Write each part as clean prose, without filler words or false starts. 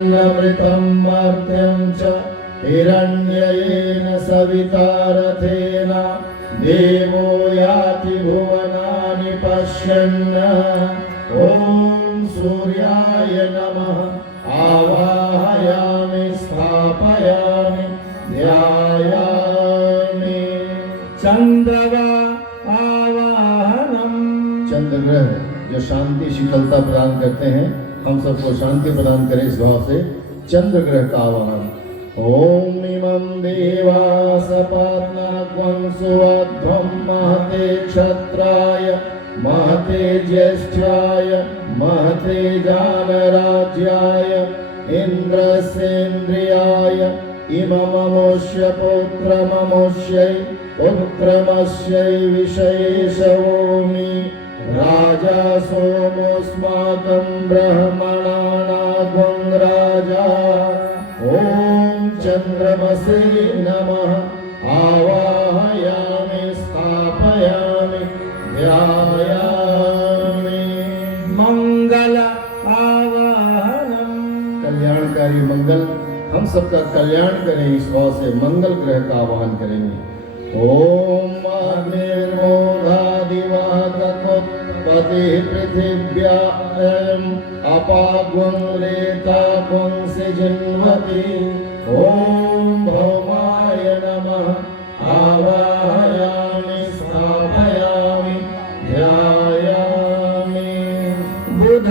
अमृतं मर्त्यं च हिरण्ययेन सविता रथेन देवो याति भुवनानि पश्यन्। ॐ सूर्याय नमः आवाहयामि स्थापयामि ध्यायामि। चंद्रवा आवाहनम। चंद्र ग्रह जो शांति शीतलता प्रदान करते हैं, हम सबको शांति प्रदान करें इस भाव से चंद्र ग्रह का आवाहन। ओम इमं देवासपत्नाग्वं सुवध्वं महते क्षत्राय महते ज्येष्ठाय महते जानराज्याय इन्द्रस्येन्द्रियाय इमममुष्य पुत्रममुष्यै पुत्रमस्यै विशेषवोमि। राजा सोमोऽस्माकं ब्रह्मणानां राजा। ओम चंद्रमसे नमः आवाहयामि स्थापयामि ध्यायामि। मंगल आवाहनम। कल्याणकारी मंगल हम सबका कल्याण करें, इस भाव से मंगल ग्रह का आवाहन करेंगे। ओम अग्निर्मोधादिवाहकपति पृथिव्यां अपाग्वं रेताग्वं सिजिन्वति। ओम भौमाय नमः आवाहयामि स्थापयामि ध्यायामि। बुध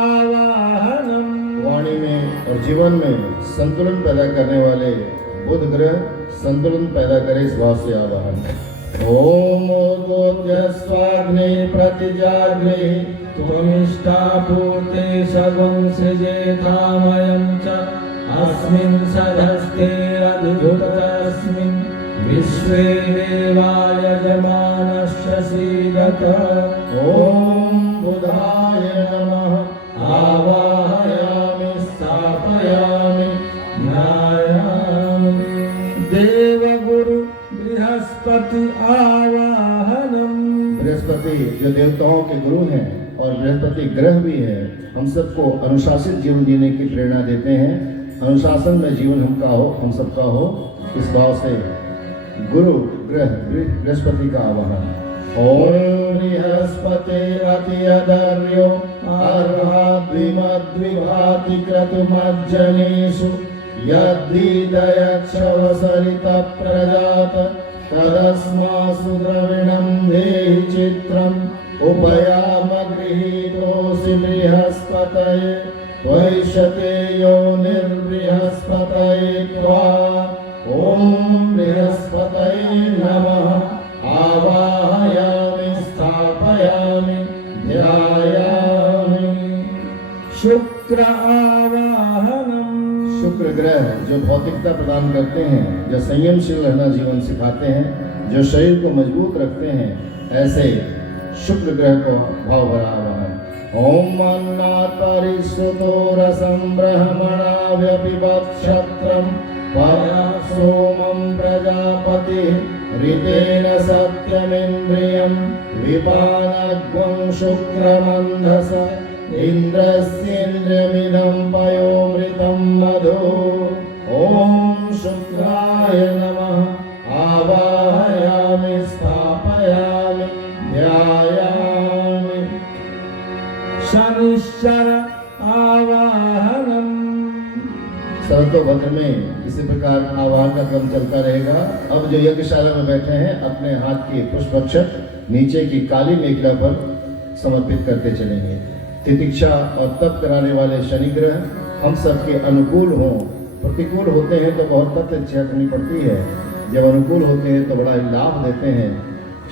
आवाहनम। वाणी में और जीवन में संतुलन पैदा करने वाले बुध ग्रह संतुलन पैदा करे, इस भाव से आवाहन। ओम स्वाग्ने प्रतिजाग्ने त्वमिष्टापूर्ते सगुं सृजेतामयं च अस्मिन् सधस्ते अद्भुतस्मिन् विश्वे देवाय यजमानस्य सीदत। ओम बुधाय नमः आवाहयामि स्थापयामि ध्यायामि। देवगुरु बृहस्पति आवाहनम। बृहस्पति जो देवताओं के गुरु हैं और बृहस्पति ग्रह भी है, हम सबको अनुशासित जीवन जीने की प्रेरणा देते हैं। अनुशासन में जीवन हम सबका हो, इस भाव से गुरु ग्रह बृहस्पति का आवाहन। ओम बृहस्पति अतियदर्यो अर्हाद्विमद्विभाति क्रतुमज्जनेषु यद्दीदयच्छवसरितः प्रजात तदस्मासु द्रविणं देहि चित्रम् उपयाम गृहीतोऽसि बृहस्पतये त्वैषते योनिर्बृहस्पतये त्वा। ॐ बृहस्पतये नमः आवाहयामि स्थापयामि ध्यायामि। शुक्र आवाहनम। शुक्र ग्रह जो भौतिकता प्रदान करते हैं, जो संयमशील रहना जीवन सिखाते हैं, जो शरीर को मजबूत रखते हैं, ऐसे शुक्र ग्रह को भाव भरा आवाहन। ओम अन्नात् परिश्रुतो रसं ब्रह्मणा व्यपिबत् क्षत्रं पया सोमं प्रजापतिः ऋतेन सत्यमिन्द्रियं विपानग्वं शुक्रमन्धस इन्द्रस्येन्द्रियमिदं पयोमृतं मधु। ओम शुक्राय नमः आवाहयामि स्थापयामि ध्यायामि। शनिश्चर आवाहनम। शरतोभद्र में इसी प्रकार आवाहन का क्रम चलता रहेगा। अब जो यज्ञशाला में बैठे हैं, अपने हाथ की पुष्पक्षत नीचे की काली मेखला पर समर्पित करते चलेंगे। तितिक्षा और तप कराने वाले शनि ग्रह हम सबके अनुकूल हों। प्रतिकूल होते हैं तो बहुत तपस्या करनी पड़ती है, जब अनुकूल होते हैं तो बड़ा लाभ देते हैं।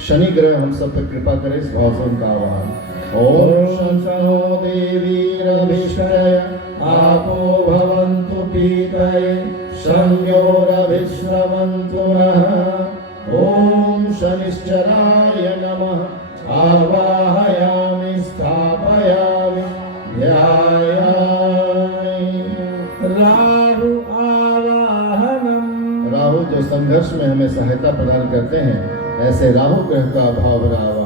शनि ग्रह हम सब पर कृपा करे, इस भाव से उनका आह्वान। ओम शंसनो देवीरभिषय आपो भवन्तु पीतये संयोरभिश्रवन्तु नः। ओम शनिश्चराय नमः आवाहयामि स्थापयामि ध्यायामि। राहु आवाहनम। राहु जो संघर्ष में हमें सहायता प्रदान करते हैं, ऐसे राहु ग्रह का भाव भरा आवाहन।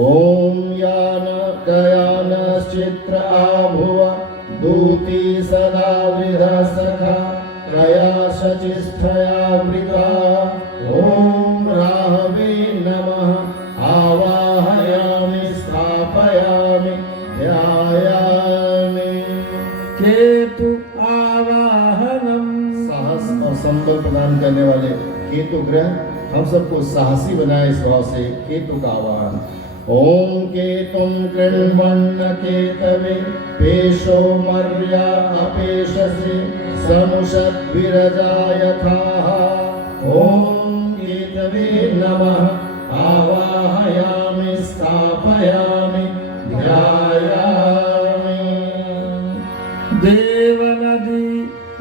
ओम यान कयानश्चित्र आभुव दूती सदा वृथा सखा त्रया शचिष्ठया वृता। ओम राहवे नमः आवाहयामि स्थापयामि ध्यायामि। केतु आवाहनम। साहस और संबल प्रदान करने वाले केतु ग्रह हम सबको साहसी बनाए। इस भाव से केतु का आवाहन। ओम केतुम कृण्वन्न केतवे पेशो मर्या अपेशसि समुषद्विरजा यथाः। ओम केतवे नमः आवाहयामि स्थापयामि ध्यायामि। देव नदी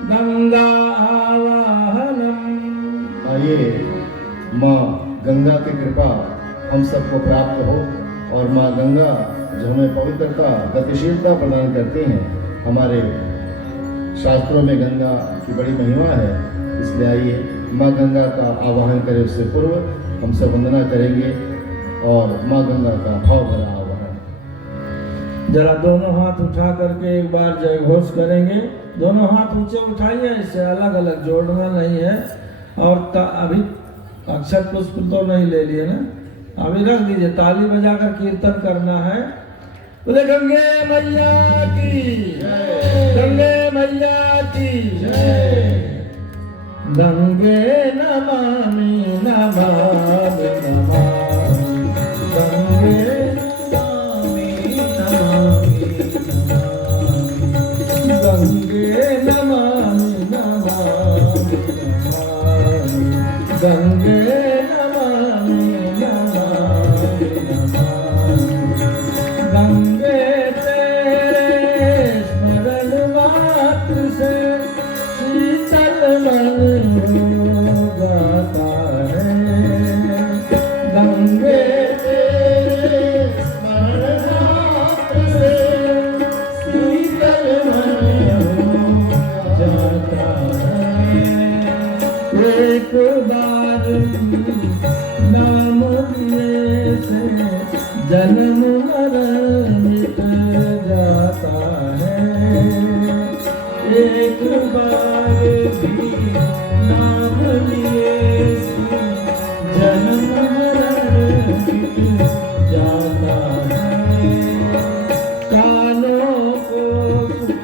गंगा आवाहनम। आइए माँ गंगा की कृपा हम सबको प्राप्त हो और माँ गंगा जो हमें पवित्रता गतिशीलता प्रदान करती हैं। हमारे शास्त्रों में गंगा की बड़ी महिमा है, इसलिए आइए माँ गंगा का आवाहन करें। उससे पूर्व हम सब वंदना करेंगे और माँ गंगा का भाव भरा आवाहन। जरा दोनों हाथ उठा करके एक बार जय घोष करेंगे। दोनों हाथ ऊंचे उठाइए, इससे अलग अलग जोड़ना नहीं है। और अभी अक्षर पुष्प तो नहीं ले लिए ना, अभी रख दीजिए। ताली बजाकर कीर्तन करना है। बोले गंगे मैया की जय, गंगे मैया की जय। गंगे नमामि नमामि नमामि, गंगे नमामि नमामि नमामि, गंगे नमामि नमामि नमामि, गंगे नमामि नमामि नमामि। गंगे तेरे स्मरण मात्र से शीतल मन हो जाता है। गंगे तेरे स्मरण मात्र से शीतल मन हो जाता है। एक बार नाम लिए से जन्म मरण मिट जाता है। एक बार भी नाम लिए से जन्म मरण मिट जाता है। कानों को सुख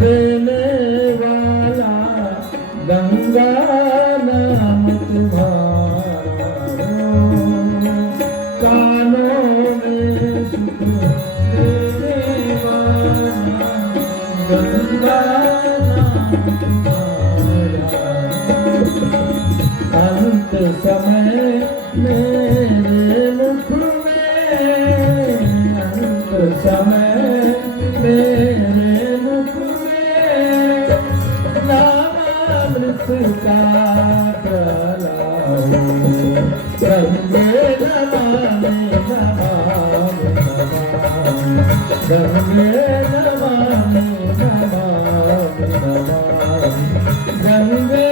देने वाला गंगा नाम तुम्हारा। कानों में सुख देने वाला गंगा नाम तुम्हारा। अंत समय मेरे मुख में, अंत समय मेरे मुख में नामामृत का प्याला हो। गंगे नमामि नमामि नमामि, गंगे नमामि नमामि नमामि, गंगे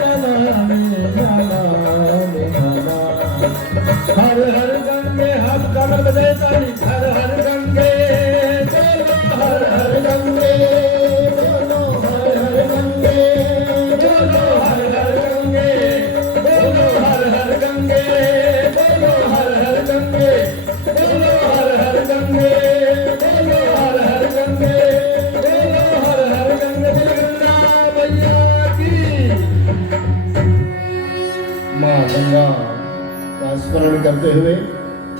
नमामि नमामि नमामि। हर हर गंगे हम कमल बदे ताली। हर हर गंगे बोलो, हर हर गंगे बोलो, हर हर गंगे बोलो, हर हर गंगे बोलो, हर हर गंगे बोलो, हर हर गंगे बोलो, हर हर गंगे बोलो, हर हर गंगे बोलो, हर हर गंगे। गंगा मैया की। माँ गंगा का स्मरण करते हुए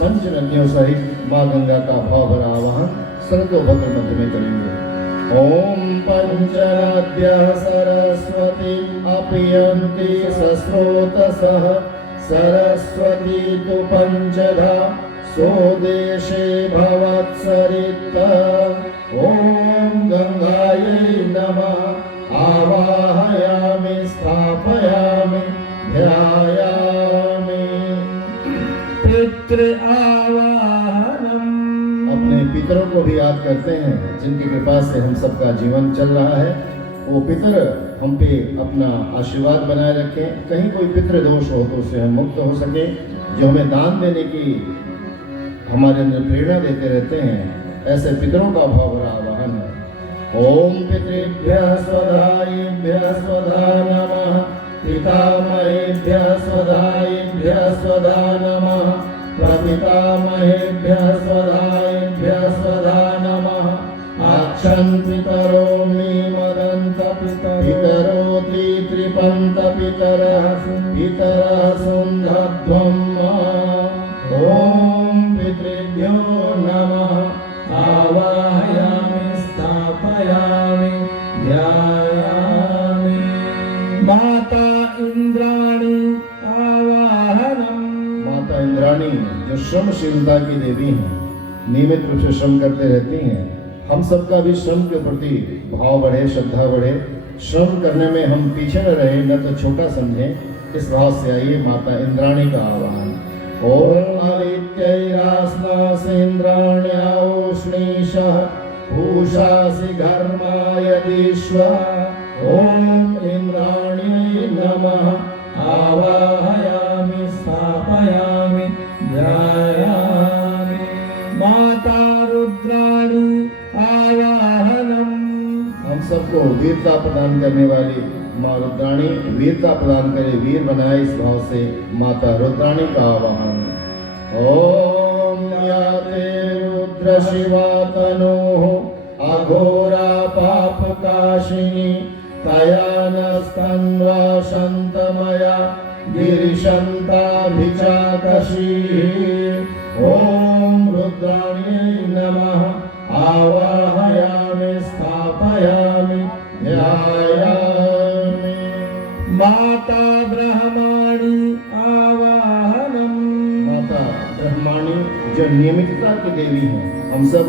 पंच नदियों सहित माँ गंगा का भाव भरा आवाहन सरदोभद्र मंत्र में करेंगे। ओम पंचनद्यः सरस्वती अपयन्ति सस्रोतसः सरस्वती तु पंचधा स्वदेशे भवत्सरितः। ओम गंगायै नमः आवाहयामि स्थापयामि ध्यायामि। पितृ आवाहनम। अपने पितरों को भी याद करते हैं जिनकी कृपा से हम सबका जीवन चल रहा है। वो पितर हम पे अपना आशीर्वाद बनाए रखें। कहीं कोई पितृ दोष हो तो उससे हम मुक्त हो सके। जो हमें दान देने की हमारे अंदर प्रेरणा देते रहते हैं, ऐसे पितरों का भाव भरा आवाहन है। ओम पितृभ्यः स्वधायेभ्यः स्वधा नमः पितामहेभ्यः स्वधायेभ्यः स्वधा नमः प्रपितामहेभ्यः स्वधायेभ्यः स्वधा नमः आक्षन् पितरो मे मदन्त पितरोति तृपन्त पितरः सुन्धध्वम् ॐ पितृभ्यो नमः आवाहयामि स्थापयामि ध्यायामि माता इंद्राणी आवाहनम। माता इंद्राणी जो श्रमशीलता की देवी हैं, नियमित रूप से श्रम करते रहती हैं। हम सबका भी श्रम के प्रति भाव बढ़े, श्रद्धा बढ़े, श्रम करने में हम पीछे न रहे, न तो छोटा समझें। इस भाव से आइए माता इंद्राणी का आह्वान। ओम आदित्यैरास्नासेन्द्राण्या उष्णीषः पूषासि घर्माय दिश्वा ओम इंद्राण्यै नमः आवाहयामि स्थापयामि ध्यायामि माता रुद्राणी आवाहनम। हम सबको वीरता प्रदान करने वाली माँ रुद्राणी वीरता प्रदान करे, वीर बनाए। इस भाव से माता रुद्राणी का आवाहन। ओम या ते रुद्र शिवा तनोः अघोरा पापकाशिनी तया नस्तन्वा शन्तमया गिरिशन्ताभिचाकशीः। ओम रुद्राण्यै नमः आवाहयामि स्थापयामि ध्यायामि माता ब्रह्माणी आवाहनम। माता ब्रह्माणी जो नियमितता की देवी हैं, हम सब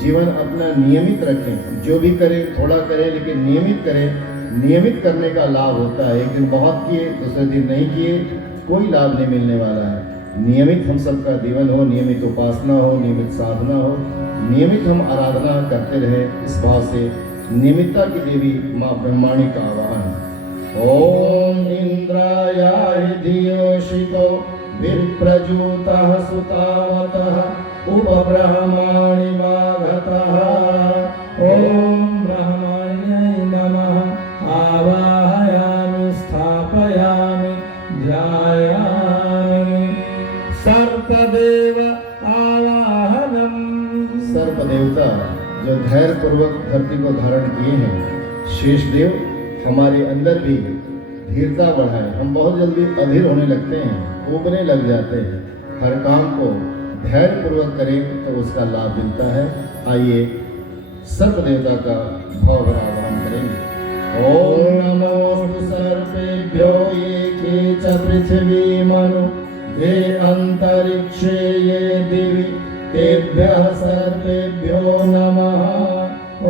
जीवन अपना नियमित रखें। जो भी करें थोड़ा करें, लेकिन नियमित करें। नियमित करने का लाभ होता है। एक दिन बहुत किए, दूसरे दिन नहीं किए, कोई लाभ नहीं मिलने वाला है। नियमित हम सबका जीवन हो, नियमित उपासना हो, नियमित साधना हो, नियमित हम आराधना करते रहे। इस भाव से नियमितता की देवी माँ ब्रह्माणी का आवाहन। ओम इंद्रायाय धियोषितो विप्रजूतः सुतावतः उपब्रह्माणि वागतः। ओम ब्रह्मण्यै नमः आवाहयामि स्थापयामि ध्यायामि सर्पदेव आवाहनम। सर्प देवता जो धैर्य पूर्वक धरती को धारण किए हैं, शेष देव हमारे अंदर भी धीरता बढ़ाए। हम बहुत जल्दी अधीर होने लगते हैं, उबने लग जाते हैं। हर काम को धैर्य पूर्वक करें तो उसका लाभ मिलता है। आइए सर्प देवता का भाव भरा आह्वान करेंगे। ओम नमोस्तु सर्पेभ्यो ये के च पृथ्वी मनु ये अंतरिक्षे ये दिवि तेभ्यः सर्पेभ्यो नमः।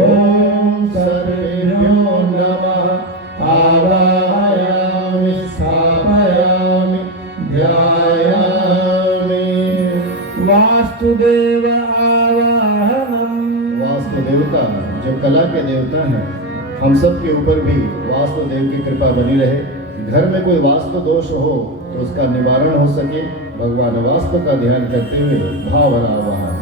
ओम सर्पेभ्यो नमः आवाहयामि स्थापयामि ध्यायामि वास्तुदेव आवाहनम। वास्तुदेवता जो कला के देवता हैं, हम सब के ऊपर भी वास्तुदेव की कृपा बनी रहे। घर में कोई वास्तु दोष हो तो उसका निवारण हो सके, भगवान वास्तु का ध्यान करते हुए भाव भरा आवाहन।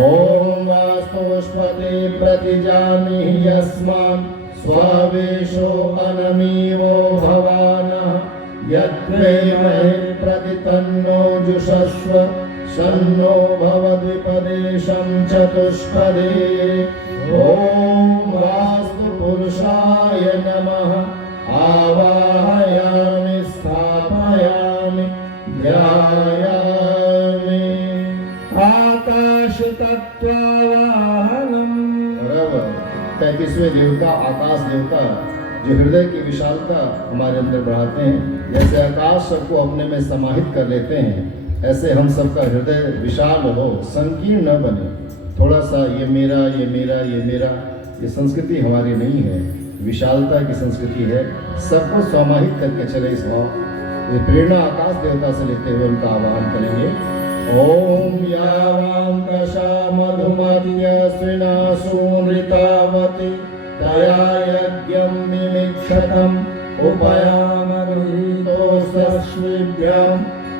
ओम वास्तुष्पते प्रतिजानी यस्मान् स्वावेशो अनमीवो भवानः यत्ते महे प्रतितन्नो जुषस्व शन्नो भवद्विपदेशं चतुष्पदे। ओम वास्तु पुरुषाय नमः आवाहयामि स्थापयामि ध्यायामि आकाश तत्वावाहनम। 33वें देवता आकाश देवता जो हृदय की विशालता हमारे अंदर बढ़ाते हैं। जैसे आकाश सबको अपने में समाहित कर लेते हैं, ऐसे हम सबका हृदय विशाल हो, संकीर्ण न बने। थोड़ा सा ये मेरा, ये मेरा, ये मेरा, ये संस्कृति हमारी नहीं है। विशालता की संस्कृति है। सबको समाहित करके चले इस भाव। ये प्रेरणा आकाश देवता से लेते हुए उनका आवाहन करेंगे। ओम यावां दशा मधुमत्य स्विनासूनृतावती तया यज्ञं मिमिक्षतम् उपयामगृहीतोऽस्मिभ्यां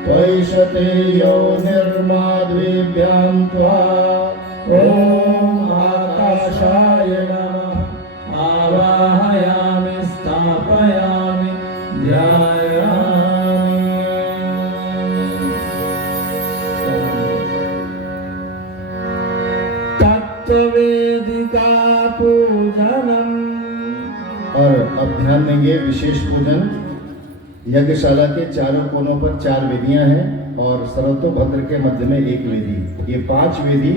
त्वैषते यो निर्माद्विभ्यां त्वा। ओम आकाशाय नमः तत्ववेदिका पूजनम। और अब ध्यान देंगे विशेष पूजन। यज्ञशाला के चारों कोनों पर 4 वेदियां हैं और सर्वतोभद्र के मध्य में एक वेदी। ये 5 वेदी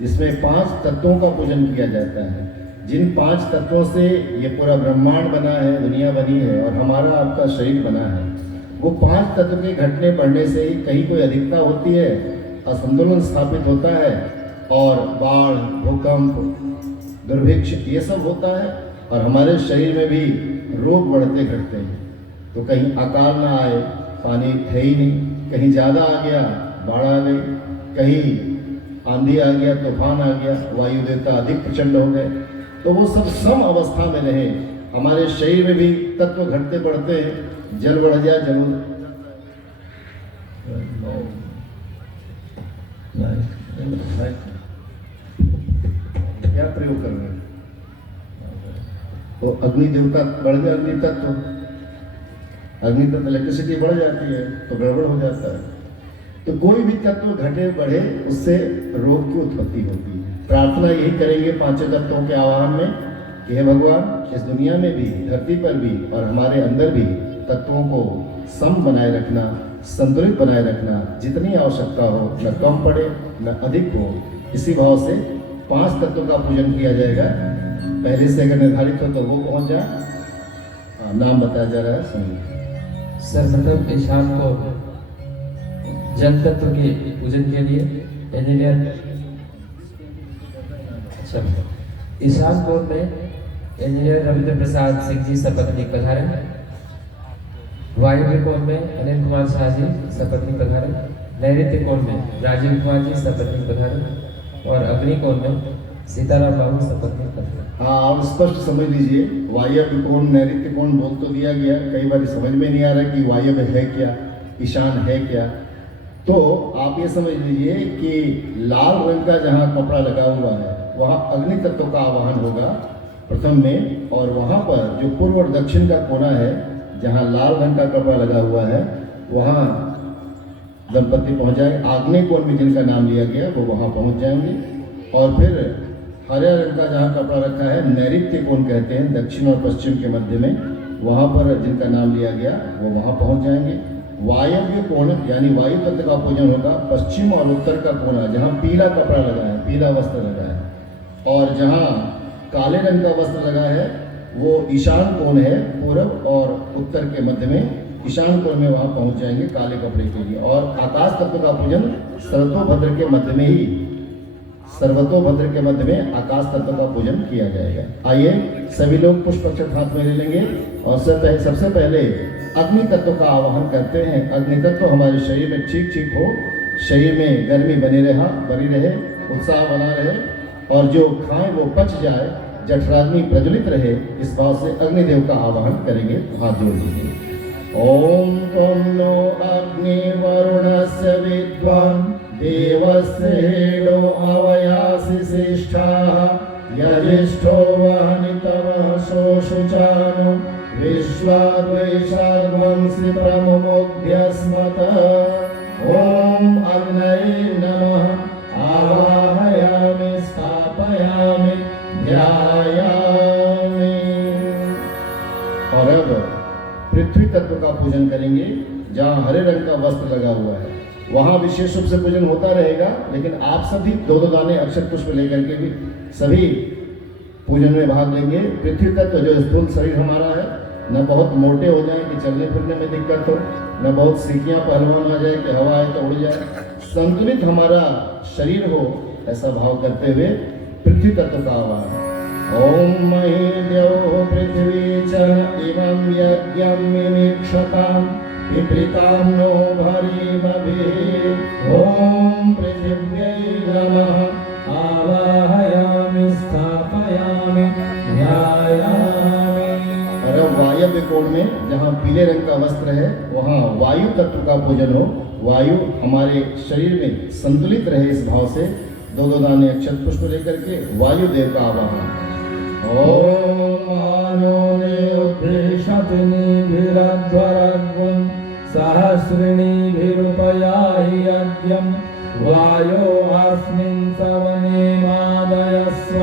जिसमें 5 तत्वों का पूजन किया जाता है। जिन 5 तत्वों से ये पूरा ब्रह्मांड बना है, दुनिया बनी है और हमारा आपका शरीर बना है, वो 5 तत्व के घटने बढ़ने से ही कहीं कोई अधिकता होती है, असंतुलन स्थापित होता है और बाढ़, भूकंप, दुर्भिक्ष ये सब होता है और हमारे शरीर में भी रोग बढ़ते घटते हैं। तो कहीं अकाल ना आए, पानी है ही नहीं, कहीं ज़्यादा आ गया, बाढ़ आ गई, कहीं आंधी आ गया, तूफान आ गया, वायु देवता अधिक प्रचंड हो गए। तो वो सब सम अवस्था में रहे। हमारे शरीर में भी तत्व घटते बढ़ते हैं, जल बढ़ जाए, जल क्या प्रयोग कर रहे हैं? तो अग्नि देवता बढ़ गया, अग्नि तत्व इलेक्ट्रिसिटी बढ़ जाती है तो गड़बड़ हो जाता है। तो कोई भी तत्व घटे बढ़े उससे रोग की उत्पत्ति होती है। प्रार्थना यही करेंगे 5 तत्वों के आह्वान में कि हे भगवान, इस दुनिया में भी, धरती पर भी और हमारे अंदर भी तत्वों को सम बनाए रखना, संतुलित बनाए रखना, जितनी आवश्यकता हो, न कम पड़े न अधिक हो। इसी भाव से 5 तत्वों का पूजन किया जाएगा। पहले से अगर निर्धारित हो तो वो पहुंच जाए। नाम बताया जा रहा है, सुनिए। सर्वप्रथम ईशान को जल तत्व के पूजन के लिए इंजीनियर, अच्छा, ईशान कोण में इंजीनियर रविंद्र प्रसाद सिंह जी सपत्नी पधारे। वायव्य कोण में अनिल कुमार शाह जी सपत्नी पधारे। नैऋत्य कोण में राजीव कुमार जी सपत्नी पधारे और अग्नि कोण में सीताराम बाबू सपत्नी पधारे। हाँ, आप स्पष्ट समझ लीजिए। वायव्य कोण, नैऋत्य कोण बोल तो दिया गया, कई बार समझ में नहीं आ रहा कि वायव्य है क्या, ईशान है क्या। तो आप ये समझ लीजिए कि लाल रंग का जहाँ कपड़ा लगा हुआ है वहाँ अग्नि तत्व का आवाहन होगा प्रथम में, और वहाँ पर जो पूर्व और दक्षिण का कोना है जहाँ लाल रंग का कपड़ा लगा हुआ है वहाँ दंपति पहुँच जाएंगे। आग्नेय कोण में जिनका नाम लिया गया वो वहाँ पहुँच जाएंगे। और फिर हरे रंग का जहाँ कपड़ा रखा है नैऋत्य कोण कहते हैं, दक्षिण और पश्चिम के मध्य में, वहाँ पर जिनका नाम लिया गया वो वहाँ पहुँच जाएंगे। वायव्य कोण यानी वायु तत्व का पूजन होगा पश्चिम और उत्तर का कोना, जहाँ पीला कपड़ा लगा है, पीला वस्त्र लगा है, और जहाँ काले रंग का वस्त्र लगा है वो ईशान कोण है, पूर्व और उत्तर के मध्य में ईशान कोण में वहाँ पहुँच जाएंगे काले कपड़े के लिए। और आकाश तत्व का पूजन सर्वतोभद्र के मध्य में ही, सर्वतोभद्र के मध्य में आकाश तत्व का पूजन किया जाएगा। आइए सभी लोग पुष्प अक्षत हाथ में ले लेंगे और सबसे पहले अग्नि तत्व का आवाहन करते हैं। अग्नि तत्व हमारे शरीर में ठीक ठीक हो, शरीर में गर्मी बनी रहे, उत्साह बना रहे और जो खाएं वो पच जाए, जठराग्नि प्रज्वलित रहे, इस भाव से अग्निदेव का आवाहन करेंगे। हाथ जोड़ दीजिए। ओम त्वं नो अग्नि वरुणस्य विद्वान् देवस्य हेडो अवयासि श्रेष्ठाः यजिष्ठो वहनितमः सोऽशुचानो विश्वाद्वैशाद्वंसि प्रमुमुग्ध्यस्मत। ओम अग्नये नमः आवाहयामि स्थापयामि ध्यायामि। और अब पृथ्वी तत्व का पूजन करेंगे। जहाँ हरे रंग का वस्त्र लगा हुआ है वहाँ विशेष रूप से पूजन होता रहेगा, लेकिन आप सभी 2-2 दाने अक्षत पुष्प लेकर के भी सभी पूजन में भाग लेंगे। पृथ्वी तत्व जो स्थूल शरीर हमारा है, न बहुत मोटे हो जाए कि चलने फिरने में दिक्कत हो, न बहुत सीखियाँ पहलवान आ जाए कि हवा आए तो उड़ जाए, संतुलित हमारा शरीर हो, ऐसा भाव करते हुए पृथ्वी तत्व का आवाहन। ओम मही द्यौः पृथ्वी च इमं यज्ञं विमीक्षताम् विपरीतां नो भरीमभिः। ओम पृथिव्यै नमः आवाहयामि स्थापयामि ध्यायामि। और अब वायव्य कोण में जहाँ पीले रंग का वस्त्र है वहाँ वायु तत्व का पूजन हो, वायु हमारे शरीर में संतुलित रहे, इस भाव से 2-2 दाने अक्षत पुष्प लेकर के वायु देव का आवाहन। ओम आनो ने उद्देशति निभिरध्वरा श्रेणीभिरुपयाहि यज्ञं वायो अस्मिन् सवने मादयस्व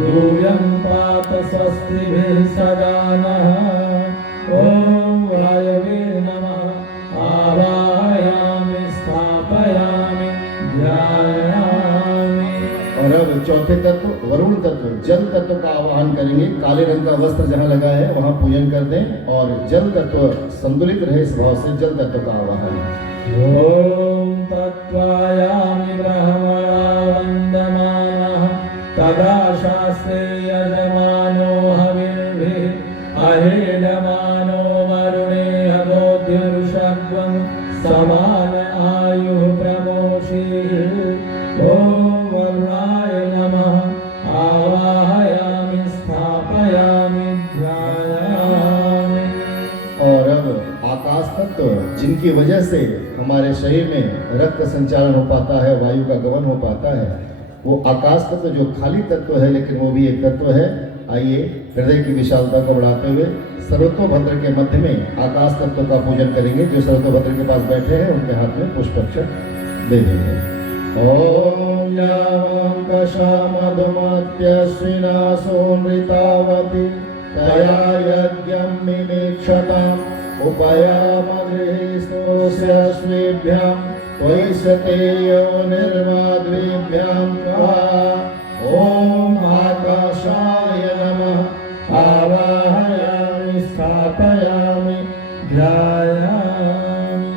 यूयं पात स्वस्तिभिः सदा नः ॐ वायवे नमः आवाहयामि स्थापयामि ध्यायामि। और अब चौथे तत्व वरुण तत्व जल तत्व का आवाहन करेंगे। काले रंग का वस्त्र जहाँ लगा है वहाँ पूजन कर दें और जल तत्व संतुलित रहे इस भाव से जल तत्व का आवाहन। ॐ तत्त्वायामि ब्रह्मणा वन्दमानः तदा शास्त्रे यजमानो हविर्भिः अहेलमानो वरुणे हवोद्युरुषग्वं समान आयुः प्रमोषीः। ॐ वरुणाय नमः आवाहयामि स्थापयामि ध्यायामि। और अब आकाश तत्व जिनकी वजह से हमारे शरीर में रक्त संचालन हो पाता है, वायु का गमन हो पाता है, वो आकाश तत्व जो खाली तत्व है लेकिन वो भी एक तत्व है। आइए हृदय की विशालता को बढ़ाते हुए सर्वतोभद्र के मध्य में आकाश तत्व का पूजन करेंगे। जो सर्वतोभद्र के पास बैठे हैं उनके हाथ में पुष्पक्षत दे देंगे। ओम मधुमत्यश्विना सोमृतावती तया यज्ञं मिमेक्षताम् उपयामगृहीस्तोऽस्यश्वेभ्यां त्वयिष्यते यो निर्माद्वीभ्यां ओम आकाशाय नमः आवाहयामि स्थापयामि ध्यायामि।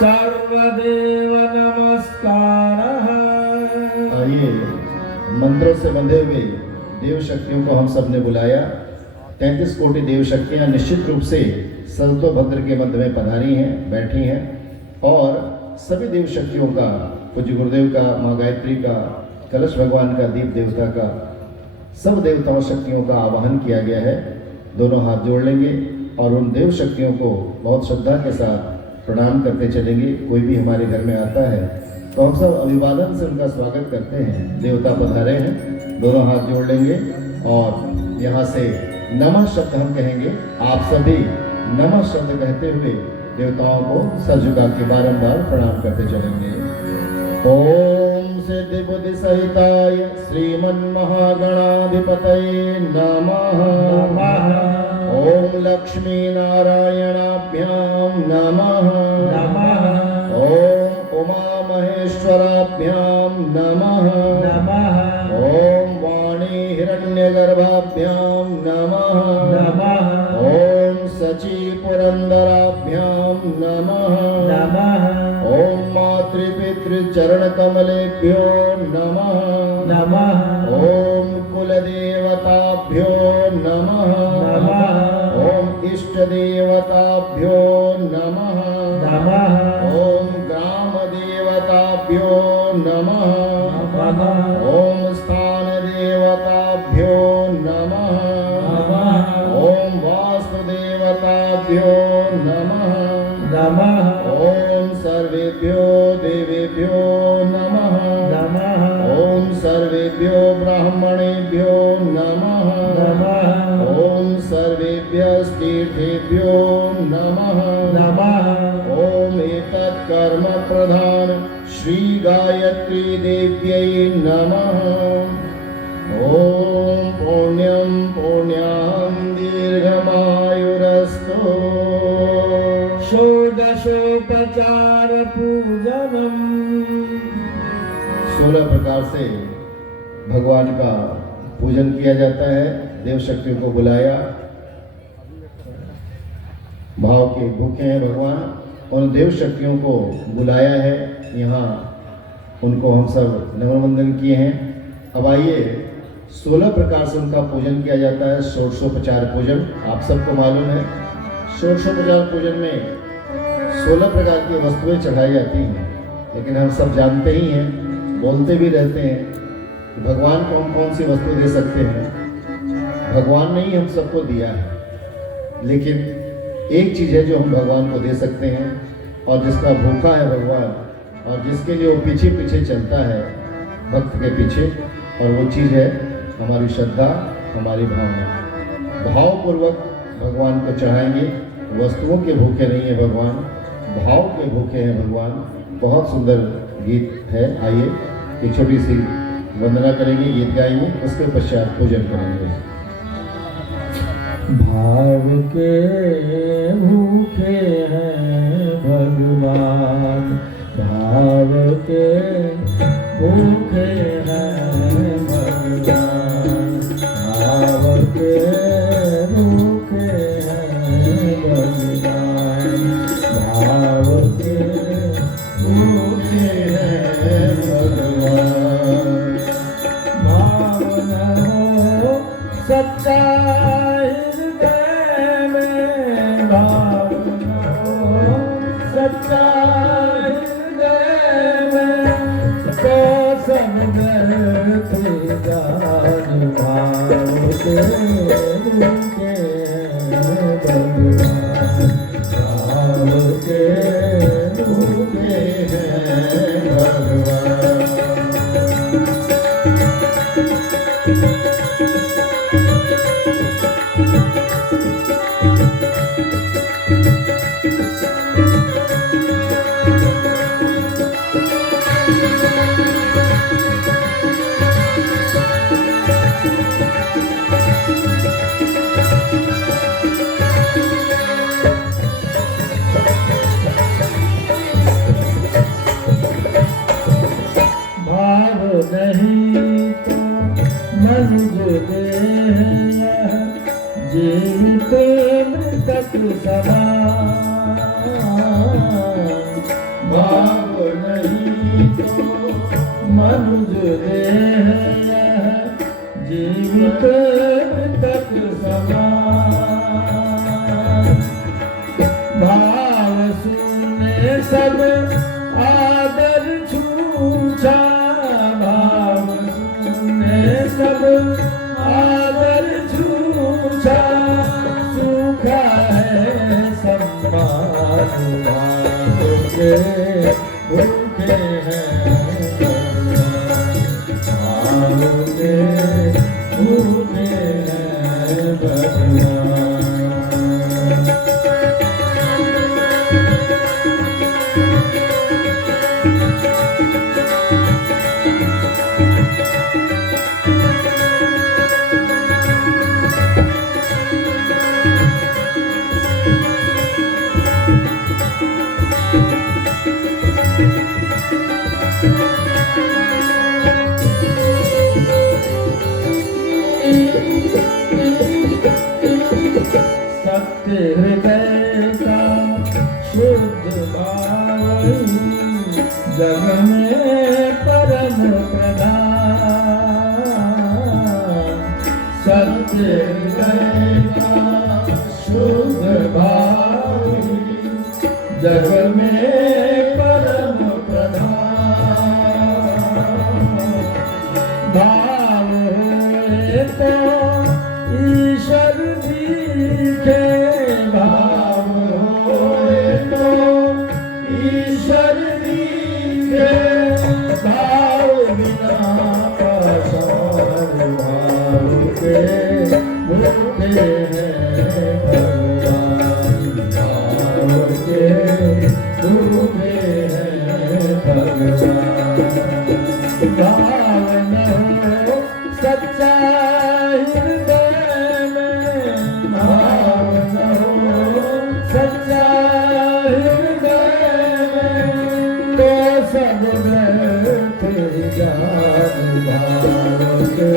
सर्वदेव नमस्कारः। आइए मंत्रों से बंधे हुए देव शक्तियों को हम सब ने बुलाया। 33 कोटि देव शक्तियाँ निश्चित रूप से सर्वतोभद्र के मध्य में पधारी हैं, बैठी हैं और सभी देव शक्तियों का, पूज्य गुरुदेव का, माँ गायत्री का, कलश भगवान का, दीप देवता का, सब देवताओं शक्तियों का आवाहन किया गया है। दोनों हाथ जोड़ लेंगे और उन देव शक्तियों को बहुत श्रद्धा के साथ प्रणाम करते चलेंगे। कोई भी हमारे घर में आता है तो हम सब अभिवादन से उनका स्वागत करते हैं। देवता पधारे हैं, दोनों हाथ जोड़ लेंगे और यहाँ से नमः शब्द हम कहेंगे। आप सभी नमः शब्द कहते हुए देवताओं को सर झुका के बारंबार प्रणाम करते चलेंगे। ओम सिद्धि बुद्धि सहिताय श्रीमन्महागणाधिपतये नमः। ओम लक्ष्मी नारायणाभ्यां नमः। ओम उमा महेश्वराभ्यां नमः। ओम वाणी हिरण्यगर्भाभ्यां नमः। ओम सची पुरंदराभ्यां नमः। ओम मातृपितृचरणकमलेभ्यो नमः। ओम कुलदेवताभ्यो नमः। ओम इष्टदेवताभ्यो नमः। ओम ग्रामदेवताभ्यो नमः। ओम स्थानदेवताभ्यो नमः। ओम वास्तुदेवताभ्यो नमः। ओम सर्वेभ्यो देवेभ्यो नमः। ओम सर्वेभ्यो ब्राह्मणेभ्यो नमः। ओम सर्वेभ्यः तीर्थेभ्यो नमः। ओम एतत् कर्म प्रधान श्री गायत्री देव्यै नमः। ओम पुण्यं पुण्यां दीर्घमायुरस्तु। षोडशोपचार पूजनम्। 16 प्रकार से भगवान का पूजन किया जाता है। देव शक्तियों को बुलाया, भाव के भूखे हैं भगवान, उन देव शक्तियों को बुलाया है। यहाँ उनको हम सब नमन वंदन किए हैं। अब आइए 16 प्रकार से उनका पूजन किया जाता है। षोडशोपचार पूजन आप सबको मालूम है। षोडशोपचार पूजन में 16 प्रकार की वस्तुएं चढ़ाई जाती हैं, लेकिन हम सब जानते ही हैं, बोलते भी रहते हैं कि भगवान को हम कौन सी वस्तु दे सकते हैं। भगवान ने ही हम सबको दिया है, लेकिन एक चीज़ है जो हम भगवान को दे सकते हैं और जिसका भूखा है भगवान और जिसके लिए वो पीछे पीछे चलता है भक्त के पीछे, और वो चीज़ है हमारी श्रद्धा, हमारी भावना। भावपूर्वक भगवान को चढ़ाएंगे। वस्तुओं के भूखे नहीं है भगवान, भाव के भूखे हैं भगवान। बहुत सुंदर गीत है। आइए एक छोटी सी वंदना करेंगे, गीत गाएंगे, उसके पश्चात पूजन करेंगे। भाव के भूखे हैं भगवान, भाव के भूखे हैं भगवान, भाव के भूखे हैं भगवान, भाव के भूखे हैं भगवान। भावना हो सच्चा हृदय में, भावना हो सच्चा हृदय में, तो सब व्यर्थ जान। भाव के भूखे हैं भगवान, भाव के भूखे हैं भगवान। भाव नहीं तो मनुज देह जीवित मृतक समान। भाव नहीं तो मनुज देह जीवित मृतक समान। भाव सुने सब आदर छूछा, भाव सुने सब आदर छूछा, सूखा है सम्मान। भाव के भूखे हैं भगवान, भाव के भूखे हैं भगवान। सत्य हृदय का शुद्ध भाव जग में परम प्रधान। सत्य हृदय का शुद्ध भाव जग में परम प्रधान। भाव होए तो ईश्वर दिखे, भाव होए तो ईश्वर दिखे, भाव बिना पाषाण। भाव के भूखे हैं भगवान, भाव के भूखे हैं भगवान। भाव न हो सच्चा हृदय में, भाव न हो सच्चा हृदय में, तो सब व्यर्थ जान। भाव के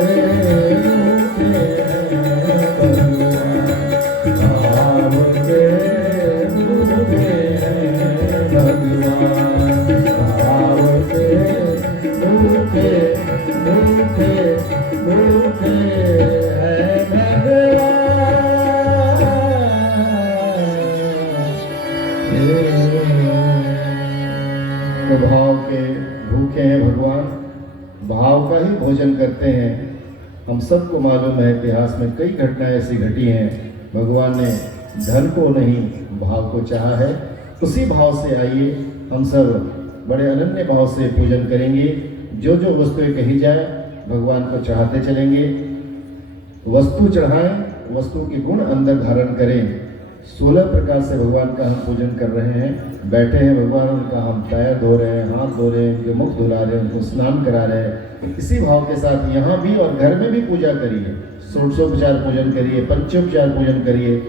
भूखे हैं भगवान, भाव के भूखे हैं भगवान, भाव के भूखे भूखे भूखे हैं भगवान। तो भाव के भूखे हैं भगवान, भाव का ही भोजन करते हैं। हम सबको मालूम है इतिहास में कई घटनाएं ऐसी घटी हैं। भगवान ने धन को नहीं भाव को चाहा है। उसी भाव से आइए हम सब बड़े अनन्य भाव से पूजन करेंगे। जो जो वस्तुएं कही जाए भगवान को चढ़ाते चलेंगे। वस्तु चढ़ाएं, वस्तु के गुण अंदर धारण करें। 16 प्रकार से भगवान का हम पूजन कर रहे हैं। बैठे हैं भगवान, उनका हम पैर धो रहे हैं, हाथ धो रहे हैं, उनके मुख धुला रहे हैं, उनको स्नान करा रहे हैं। इसी भाव के साथ यहाँ भी और घर में भी पूजा करिए, षोडशोपचार पूजन करिए, पंचोपचार पूजन करिए।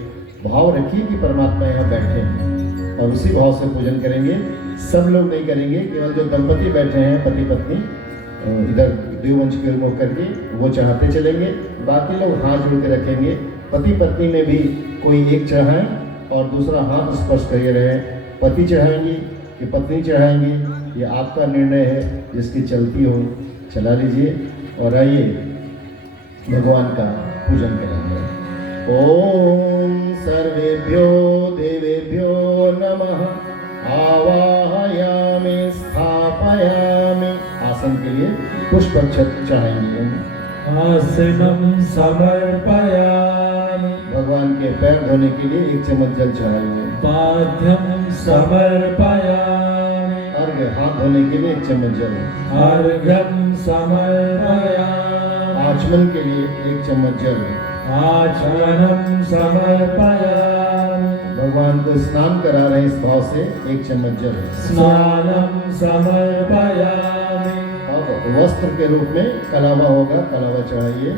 भाव रखिए कि परमात्मा यहाँ बैठे हैं और उसी भाव से पूजन करेंगे। सब लोग नहीं करेंगे, केवल जो दंपति बैठे हैं पति पत्नी इधर देववंश की ओर मुख करके वो चढ़ाते चलेंगे। बाकी लोग हाथ जोड़ के रखेंगे। पति पत्नी में भी कोई एक चढ़ाएं और दूसरा हाथ स्पर्श करे रहे। पति चढ़ाएंगे कि पत्नी चढ़ाएंगे, ये आपका निर्णय है, जिसकी चलती हो चला लीजिए। और आइए भगवान का पूजन करेंगे। ओम सर्वेभ्यो देवेभ्यो नमः। आवाहयामि स्थापयामि। आसन के लिए पुष्पक्षत चढ़ाएंगे। आसनं समर्पयामि। भगवान के पैर धोने के लिए 1 चम्मच जल चढ़ाएंगे। पाद्यं समर्पयामि। अर्घ्य हाथ धोने के लिए 1 चम्मच जल। अर्घ्यं समर्पयामि। आचमन के लिए 1 चम्मच जल। आचमनं समर्पयामि। भगवान को स्नान करा रहे हैं इस भाव से 1 चम्मच जल। स्नानं समर्पयामि। अब वस्त्र के रूप में कलावा होगा, कलावा चढ़ाइए।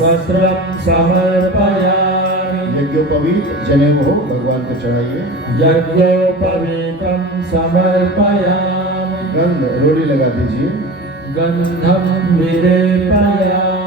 वस्त्रं समर्पयामि। यज्ञोपवीत जनेऊ हो, भगवान को चढ़ाइए। यज्ञोपवीतं समर्पयामि। गंध रोड़ी लगा दीजिए। गंधं विलेपयामि।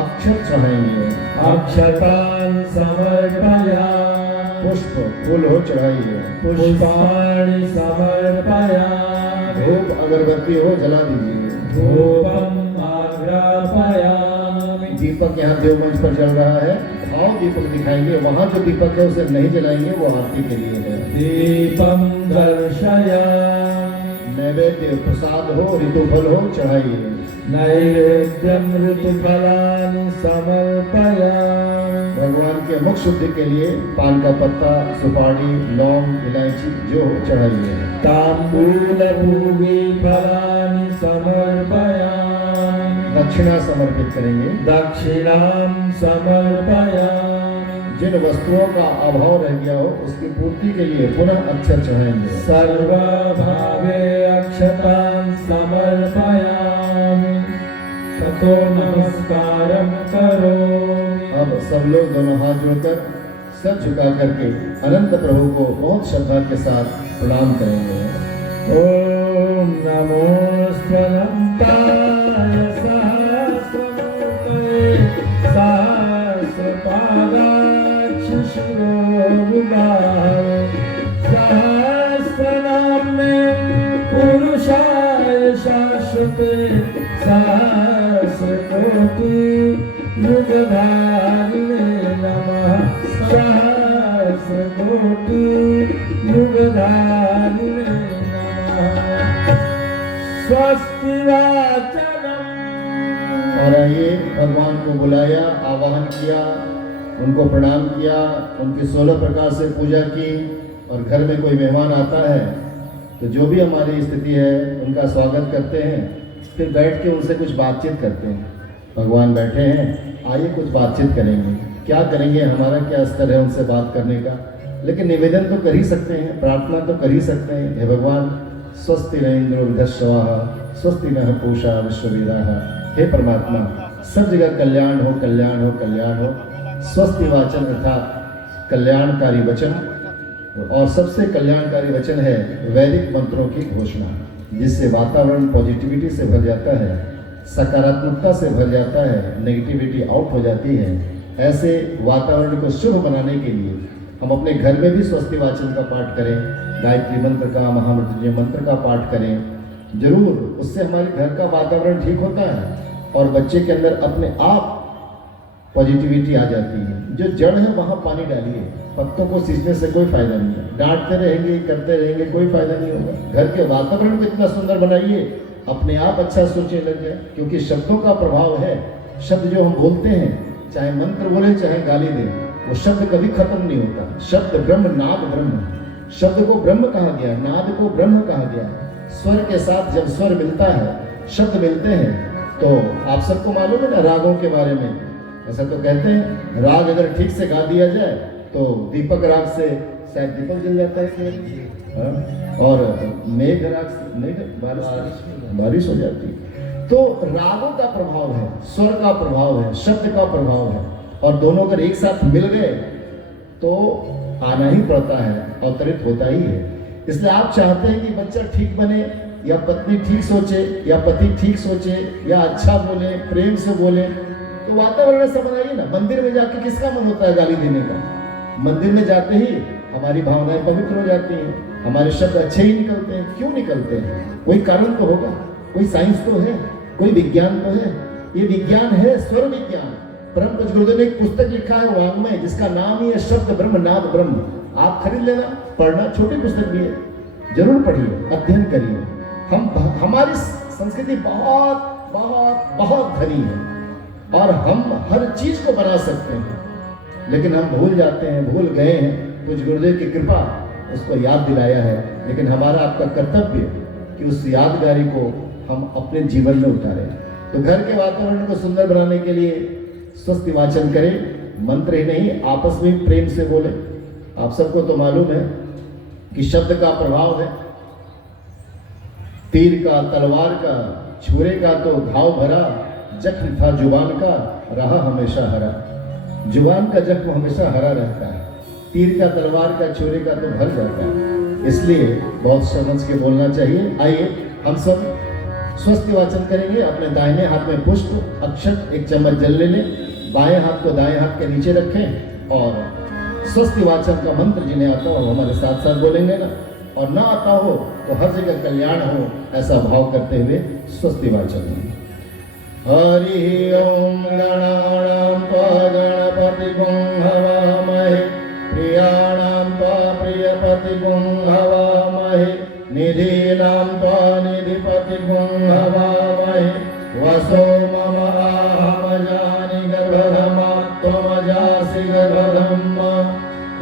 अक्षत चढ़ाएंगे। अक्षतान् समर्पयामि। पुष्प फूल हो चढ़ाइए। पुष्पाणि समर्पयामि। धूप अगरबत्ती हो जला दीजिए। धूपम् आग्रापयामि। दीपक यहाँ देवमंच पर जल रहा है, भाव दीपक दिखाएंगे। वहाँ जो दीपक है उसे नहीं जलाएंगे, वो आरती के लिए है। दीपं दर्शयामि। नैवेद्य प्रसाद हो, ऋतुफल हो चढ़ाइए। नैवेद्यं ऋतुफलानि समर्पयामि। भगवान के मुख शुद्धि के लिए पान का पत्ता, सुपारी, लौंग, इलायची जो हो चढ़ाइए। ताम्बूलपूगी फलानि समर्पयामि। दक्षिणा समर्पित करेंगे। दक्षिणां समर्पयामि। जिन वस्तुओं का अभाव रह गया हो उसकी पूर्ति के लिए पुनः अक्षर चढ़ाएंगे। सर्वभावे अक्षतान् समर्पयामि। ततो नमस्कारं करोमि। अब सब लोग दोनों हाथ जोड़कर सर झुका करके अनंत प्रभु को बहुत श्रद्धा के साथ प्रणाम करेंगे। ओम नमो स्वनंताय सहस्रमूर्तये सहस्रपादाक्ष शिरोरुबाहुः सहस्रनाम्ने पुरुषाय शाश्वते सहस्रकोटि युगधारिणे नमः। सहस्रकोटि युगधारिणे स्वस्ति वाचनम्। और आइए भगवान को बुलाया, आवाहन किया, उनको प्रणाम किया, उनकी 16 प्रकार से पूजा की। और घर में कोई मेहमान आता है तो जो भी हमारी स्थिति है उनका स्वागत करते हैं, फिर बैठ के उनसे कुछ बातचीत करते हैं। भगवान बैठे हैं, आइए कुछ बातचीत करेंगे। क्या करेंगे, हमारा क्या स्तर है उनसे बात करने का, लेकिन निवेदन तो कर ही सकते हैं, प्रार्थना तो कर ही सकते हैं। हे भगवान, स्वस्ति न इंद्रो वृद्धश्रवाः, स्वस्ति नः पूषा विश्ववेदाः। हे परमात्मा, सब जगह कल्याण हो, कल्याण हो, कल्याण हो। स्वस्ति वाचन अर्थात कल्याणकारी वचन, और सबसे कल्याणकारी वचन है वैदिक मंत्रों की घोषणा, जिससे वातावरण पॉजिटिविटी से भर जाता है, सकारात्मकता से भर जाता है, नेगेटिविटी आउट हो जाती है। ऐसे वातावरण को शुभ बनाने के लिए हम अपने घर में भी स्वस्ति वाचन का पाठ करें, गायत्री मंत्र का, महामृत्युंजय मंत्र का पाठ करें जरूर। उससे हमारे घर का वातावरण ठीक होता है और बच्चे के अंदर अपने आप पॉजिटिविटी आ जाती है। जो जड़ है वहाँ पानी डालिए, पत्तों को सींचने से कोई फायदा नहीं है। डांटते रहेंगे, करते रहेंगे, कोई फायदा नहीं होगा। घर के वातावरण को इतना सुंदर बनाइए, अपने आप अच्छा सोचने लग जाए, क्योंकि शब्दों का प्रभाव है। शब्द जो हम बोलते हैं, चाहे मंत्र बोले चाहे गाली दें, वो शब्द कभी खत्म नहीं होता। शब्द ब्रह्म, नाद ब्रह्म। शब्द को ब्रह्म कहा गया, नाद को ब्रह्म कहा गया। स्वर के साथ जब स्वर मिलता है, शब्द मिलते हैं, तो आप सबको मालूम है ना रागों के बारे में। ऐसा तो कहते हैं राग अगर ठीक से गा दिया जाए तो दीपक राग से शायद दीपक जल जाता है, हाँ? और मेघ राग से मेघ बारिश हो जाती है। तो रागों का प्रभाव है, स्वर का प्रभाव है, शब्द का प्रभाव है, और दोनों अगर एक साथ मिल गए तो आना ही पड़ता है, अवतरित होता ही है। इसलिए आप चाहते हैं कि बच्चा ठीक बने, या पत्नी ठीक सोचे, या पति ठीक सोचे, या अच्छा बोले, प्रेम से बोले, तो वातावरण ऐसा बनाइए ना। मंदिर में जाके किसका मन होता है गाली देने का? मंदिर में जाते ही हमारी भावनाएं पवित्र हो जाती हैं, हमारे शब्द अच्छे ही निकलते हैं। क्यों निकलते हैं? कोई कारण तो होगा, कोई साइंस तो है, कोई विज्ञान तो है। ये विज्ञान है, स्वर विज्ञान। परम पूज्य गुरुदेव ने एक पुस्तक लिखा है वाङ्मय, जिसका नाम ही है शब्द ब्रह्म नाद ब्रह्म। आप खरीद लेना, पढ़ना, छोटी पुस्तक भी है, जरूर पढ़िए, अध्ययन करिए। हमारी संस्कृति बहुत बहुत बहुत धनी है और हम हर चीज को बना सकते हैं, लेकिन हम भूल जाते हैं, भूल गए हैं। कुछ गुरुदेव की कृपा उसको याद दिलाया है, लेकिन हमारा आपका कर्तव्य कि उस यादगारी को हम अपने जीवन में उतारें। तो घर के वातावरण को सुंदर बनाने के लिए स्वस्ति वाचन करें, मंत्र ही नहीं, आपस में प्रेम से बोले। आप सबको तो मालूम है कि शब्द का प्रभाव है, तीर का, तलवार का, छुरे का तो घाव भरा, जख्म था जुबान का, रहा हमेशा हरा। जुबान का जख्म हमेशा हरा रहता है, तीर का, तलवार का, छुरे का तो भर जाता है। इसलिए बहुत समझ के बोलना चाहिए। आइए हम सब स्वस्ति वाचन करेंगे। अपने दाहिने हाथ में पुष्प अक्षत एक चम्मच जल ले लें, बाएं हाथ को दाएं हाथ के नीचे रखें और स्वस्ति वाचन का मंत्र जिन्हें आता हो हमारे साथ साथ बोलेंगे ना, और ना आता हो तो हर जगह कल्याण हो, ऐसा भाव करते हुए स्वस्ति वाचन। हरि ओम गणानां त्वा गणपतिगुं हवामहे, प्रियाणां त्वा प्रियपतिगुं हवामहे, निधीनां त्वा निधिपतिगुं हवामहे। वसो मम आहमजानि गर्भधमा त्वमजासि गर्भधम्।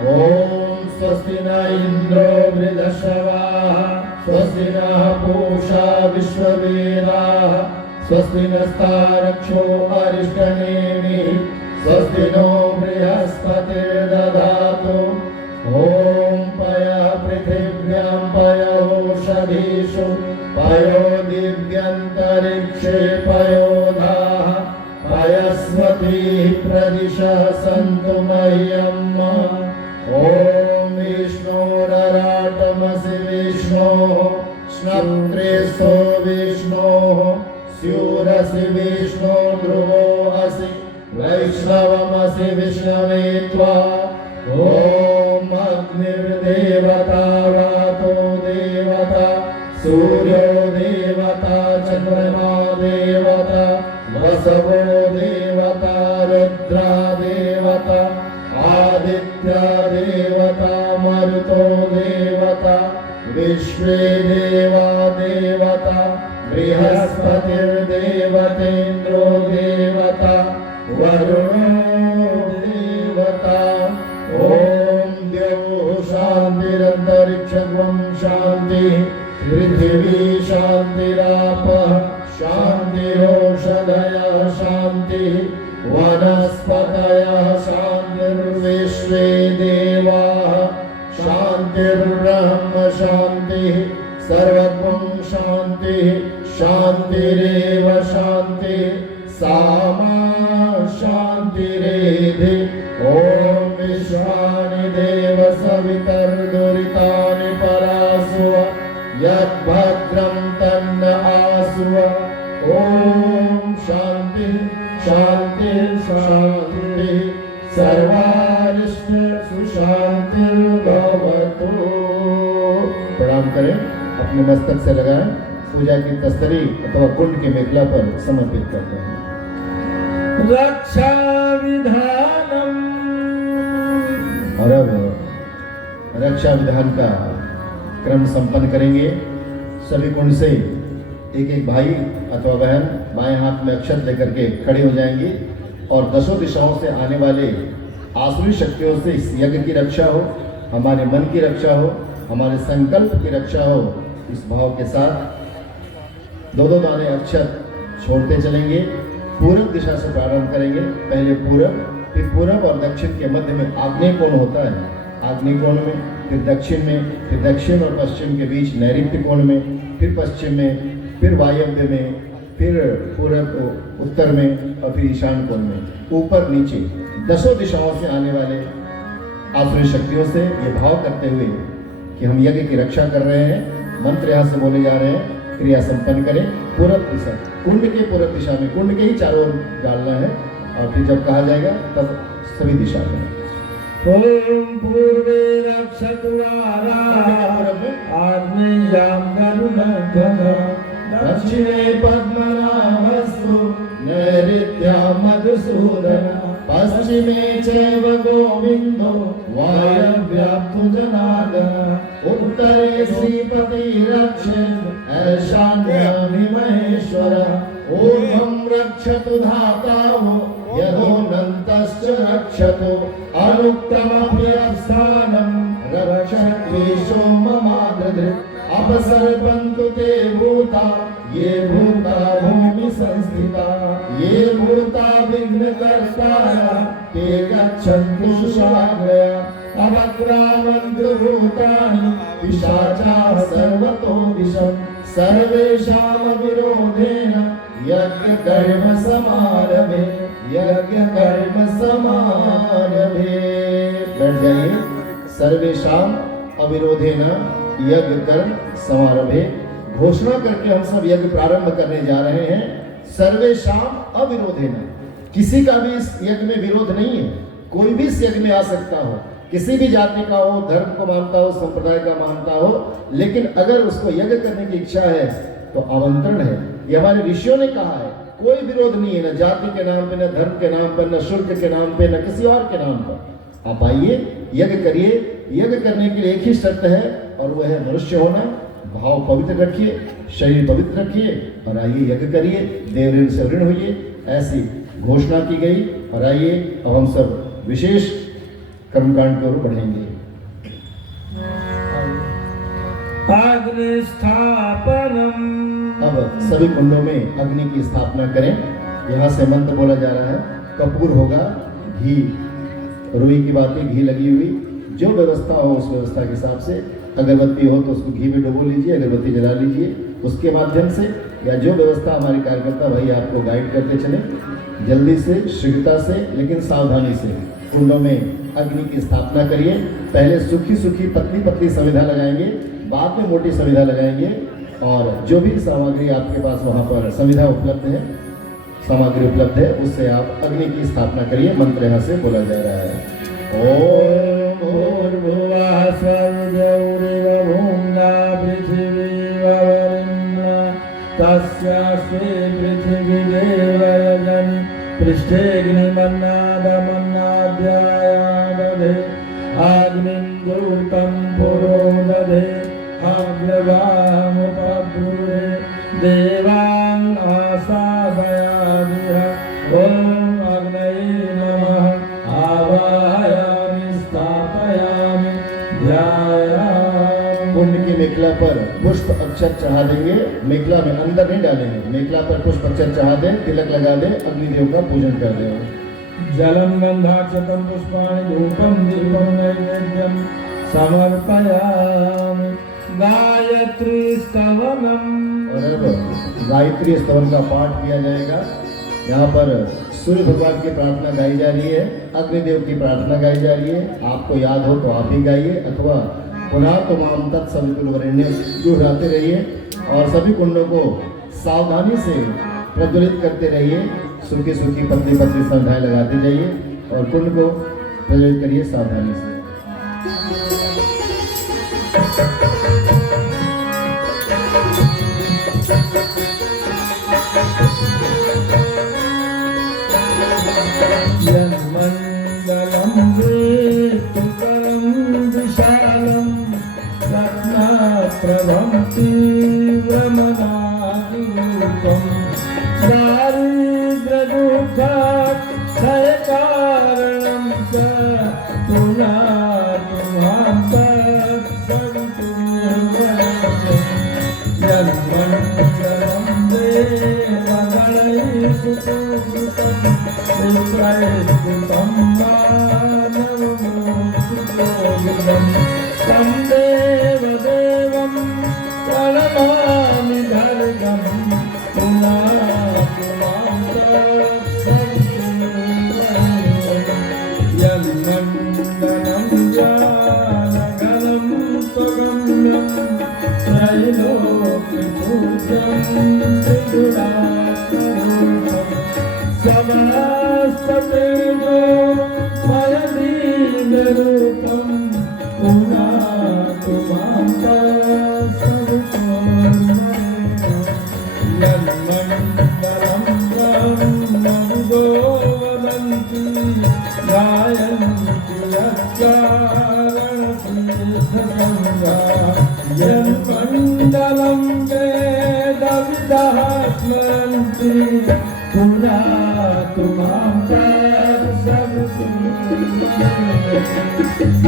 ओम स्वस्ति न इंद्रो वृद्धश्रवाः, स्वस्ति नः पूषा विश्ववेदाः, स्वस्ति नस्तारक्षो अरिष्टनेमिः, स्वस्ति नो बृहस्पतिर्दधातु। ओम पयः पृथिव्यां पयोषधीषु, पयो दिव्यन्तरिक्षे पयोधाः, पयस्वतीः प्रदिशः सन्तु मह्यम्। ओम विष्णोरराटमसि विष्णोः, स्नप्त्रेस्तो विष्णोः, स्यूरसि विष्णो ध्रुवो असि, वैष्णवमसि विष्णवे त्वा। ओम अग्निर्देवता वातो देवता, सूर्यो देवता, चन्द्रमा देवता, वसवो देवता, रुद्रा देवता, आदित्य देवता, मरुतो देवता, विश्वे देवा देवता, बृहस्पतिर्देवतेन्द्रो देवता, वरुणो देवता। ओम द्यौः शान्तिरन्तरिक्षं शान्तिः, पृथिवी शान्तिरापः शान्तिरोषधयः शान्तिः, वनस्पतयः शान्तिर्विश्वे देवाः शान्तिर्ब्रह्म शान्तिः, सर्वगुण शान्तिः, शान्तिरेव शान्तिः, सामा शान्तिरेधि। ओम विश्वानि देव सवितर्दुरितानि परासुव, यद्भद्रं तन्न आसुव। ओम शान्ति शान्ति शान्ति, सर्वारिष्ट सुशान्तिर्भवतु। प्रणाम करें, अपने मस्तक से लगाएं, पूजा की तस्तरी अथवा कुंड की मेखला पर समर्पित करते हैं। रक्षा विधानम। और अब रक्षा विधान का क्रम संपन्न करेंगे। सभी कुंड से एक एक भाई अथवा बहन बाएं हाथ में अक्षत लेकर के खड़े हो जाएंगे और दसों दिशाओं से आने वाले आसुरी शक्तियों से इस यज्ञ की रक्षा हो, हमारे मन की रक्षा हो, हमारे संकल्प की रक्षा हो। इस भाव के साथ दो दो दाने अक्षत छोड़ते चलेंगे। पूरब दिशा से प्रारंभ करेंगे, पहले पूरब फिर पूरब और दक्षिण के मध्य में आग्नेय कोण होता है, आग्नेय कोण में, फिर दक्षिण में, फिर दक्षिण और पश्चिम के बीच नैऋत्य कोण में, फिर पश्चिम में, फिर वायव्य में, फिर पूरब उत्तर में और फिर ईशान कोण में, ऊपर नीचे 10 दिशाओं से आने वाले आसुरी शक्तियों से ये भाव करते हुए कि हम यज्ञ की रक्षा कर रहे हैं, मंत्र यहाँ से बोले जा रहे हैं, क्रिया संपन्न करें। पूरब दिशा, कुंड के पूरब दिशा में, कुंड के ही चारों ओर डालना है और फिर जब कहा जाएगा तब सभी दिशा में। ओम पूर्वे रक्षतु वारा आग्नेयां गरुडध्वज दक्षिणे पद्मनाभस्तु नैऋत्यां मधुसूदन पश्चिमे चैव गोविन्दो वायव्यां जनार्दन उत्तरे श्रीपति रक्षेत् ईशान्यां महेश्वर ऊर्ध्वं रक्षतु धातावो यदोऽनन्तश्च रक्षतु अनुक्तमप्यस्थानं रक्षत्वेषो ममादृधृत् अपसर्पन्तु ते भूता ये भूता भूमि संस्थिता ये भूता विघ्नकर्तारः ते गच्छन्तु शाग्रया अवक्रामन्तु भूतानि पिशाचाः सर्वतो दिशं सर्वेषां विरोधेन यज्ञकर्म समारभे यज्ञकर्म समारभे। बैठ जाइए। सर्वेषां अविरोधेन यज्ञ कर्म समारभे, घोषणा करके हम सब यज्ञ प्रारंभ करने जा रहे हैं। सर्वेषां अविरोधेन, किसी का भी इस यज्ञ में विरोध नहीं है, कोई भी इस यज्ञ में आ सकता हो, किसी भी जाति का हो, धर्म को मानता हो, संप्रदाय का मानता हो, लेकिन अगर उसको यज्ञ करने की इच्छा है तो आमंत्रण है। ये हमारे ऋषियों ने कहा है, कोई विरोध नहीं है, न जाति के नाम पे, न धर्म के नाम पर, न शुल्क के नाम पे, न किसी और के नाम पर। आप आइए, यज्ञ करिए। यज्ञ करने के लिए एक ही शर्त है और वह है मनुष्य होना। भाव पवित्र रखिए, शरीर पवित्र रखिए और आइए यज्ञ करिए, देव ऋण से ऋण होइए, ऐसी घोषणा की गई। और आइए अब हम सब विशेष कर्मकांड की ओर बढ़ेंगे। अग्निस्थापनम, अब सभी कुंडों में अग्नि की स्थापना करें। यहाँ से मंत्र बोला जा रहा है। कपूर होगा, घी, रुई की बातें, घी लगी हुई, जो व्यवस्था हो उस व्यवस्था के हिसाब से। अगरबत्ती हो तो उसको घी में डुबो लीजिए, अगरबत्ती जला लीजिए उसके माध्यम से, या जो व्यवस्था हमारे कार्यकर्ता भाई आपको गाइड करते चले, जल्दी से, शीघ्रता से, लेकिन सावधानी से कुंडों में अग्नि की स्थापना करिए। पहले सूखी सूखी पतली पतली संविधा लगाएंगे, बाद में मोटी संविधा लगाएंगे। और जो भी सामग्री आपके पास वहाँ पर संविधा उपलब्ध है, सामग्री उपलब्ध है, उससे आप अग्नि की स्थापना करिए। मंत्र यहाँ से बोला जा रहा है। ओम भूर्भुवः स्वर्गौरिवभूम्ना पृथिवीवरिण्या तस्यास्ते पृथिवीदेवयजनि पृष्ठेऽग्निमन्नादमन्नाद्यायादधे आग्निं दूतं पुरो दधे अग्रवामुपब्रूहे देवान् आसादयादिह। ॐ अग्नये नमः आवाहयामि स्थापयामि ध्यायामि। कुंड की मेखला पर पुष्प अक्षत चढ़ा देंगे। मेखला में अंदर नहीं डालेंगे, मेखला पर पुष्प अक्षत चढ़ा दें, तिलक लगा दें, अग्निदेव का पूजन कर दें। जलं गन्धाक्षतं पुष्पाणि धूपं दीपं नैवेद्यं समर्पयामि। गायत्री स्तवनम, और अब गायत्री स्तवन का पाठ किया जाएगा। यहाँ पर सूर्य भगवान की प्रार्थना गाई जा रही है, अग्निदेव की प्रार्थना गाई जा रही है। आपको याद हो तो आप भी गाइए, अथवा पुनः तो माम तत्सवितुर्वरेण्यं दोहराते रहिए। और सभी कुंडों को सावधानी से प्रज्वलित करते रहिए। सूखी सूखी पतली पतली संध्याएं लगाते जाइए और कुंड को प्रज्वलित करिए सावधानी से। यन्मण्डलं वेत्तुकरं विशालं रत्नप्रभं तीव्रमदादिरूपं दारिद्र्यदुःखात् क्षयकारणं च तुलातुहां तत्सवितुर्वरेण्यं। यन्मण्डलं देवगणैः सुपूजितं विप्रयस्तुतं मानवमोक्षितोऽभिधं तं देवदेवं प्रणमामि भर्गं पुनातुमां यन्मण्डलं जानगणं स्वगम्यं त्रैलोक्यपूज्यं त्रिपुराकरूपम् समस्ततेजो मयदीनरूपं पुनातु मां यन्मण्डलं ब्रह्मविदो वदन्ति गायन्ति यच्चारणतीर्थसङ्गा यन्मण्डलं वेदविदः स्मरन्ति पुनातु मां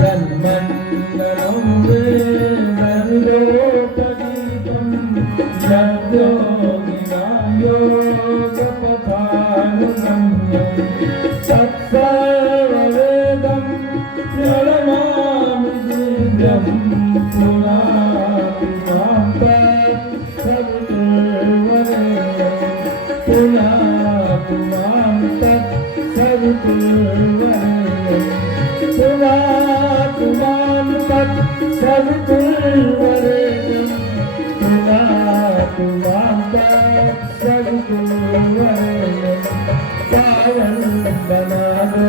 यन्मण्डलं वेदविदोपगीतं यद्योगिनां योगपथानुगम्यं तत्सर्ववेदं प्रणमामि दिव्यं पुनातु मां तत्सवितुर्वरेण्यं पुनातु मां तत्सवितुर्वरेण्यं पुनातु मां तत्सवितुर्वरेण्यं पुनातु मां तत्सवितुर्वरेण्यं पावनं बना दो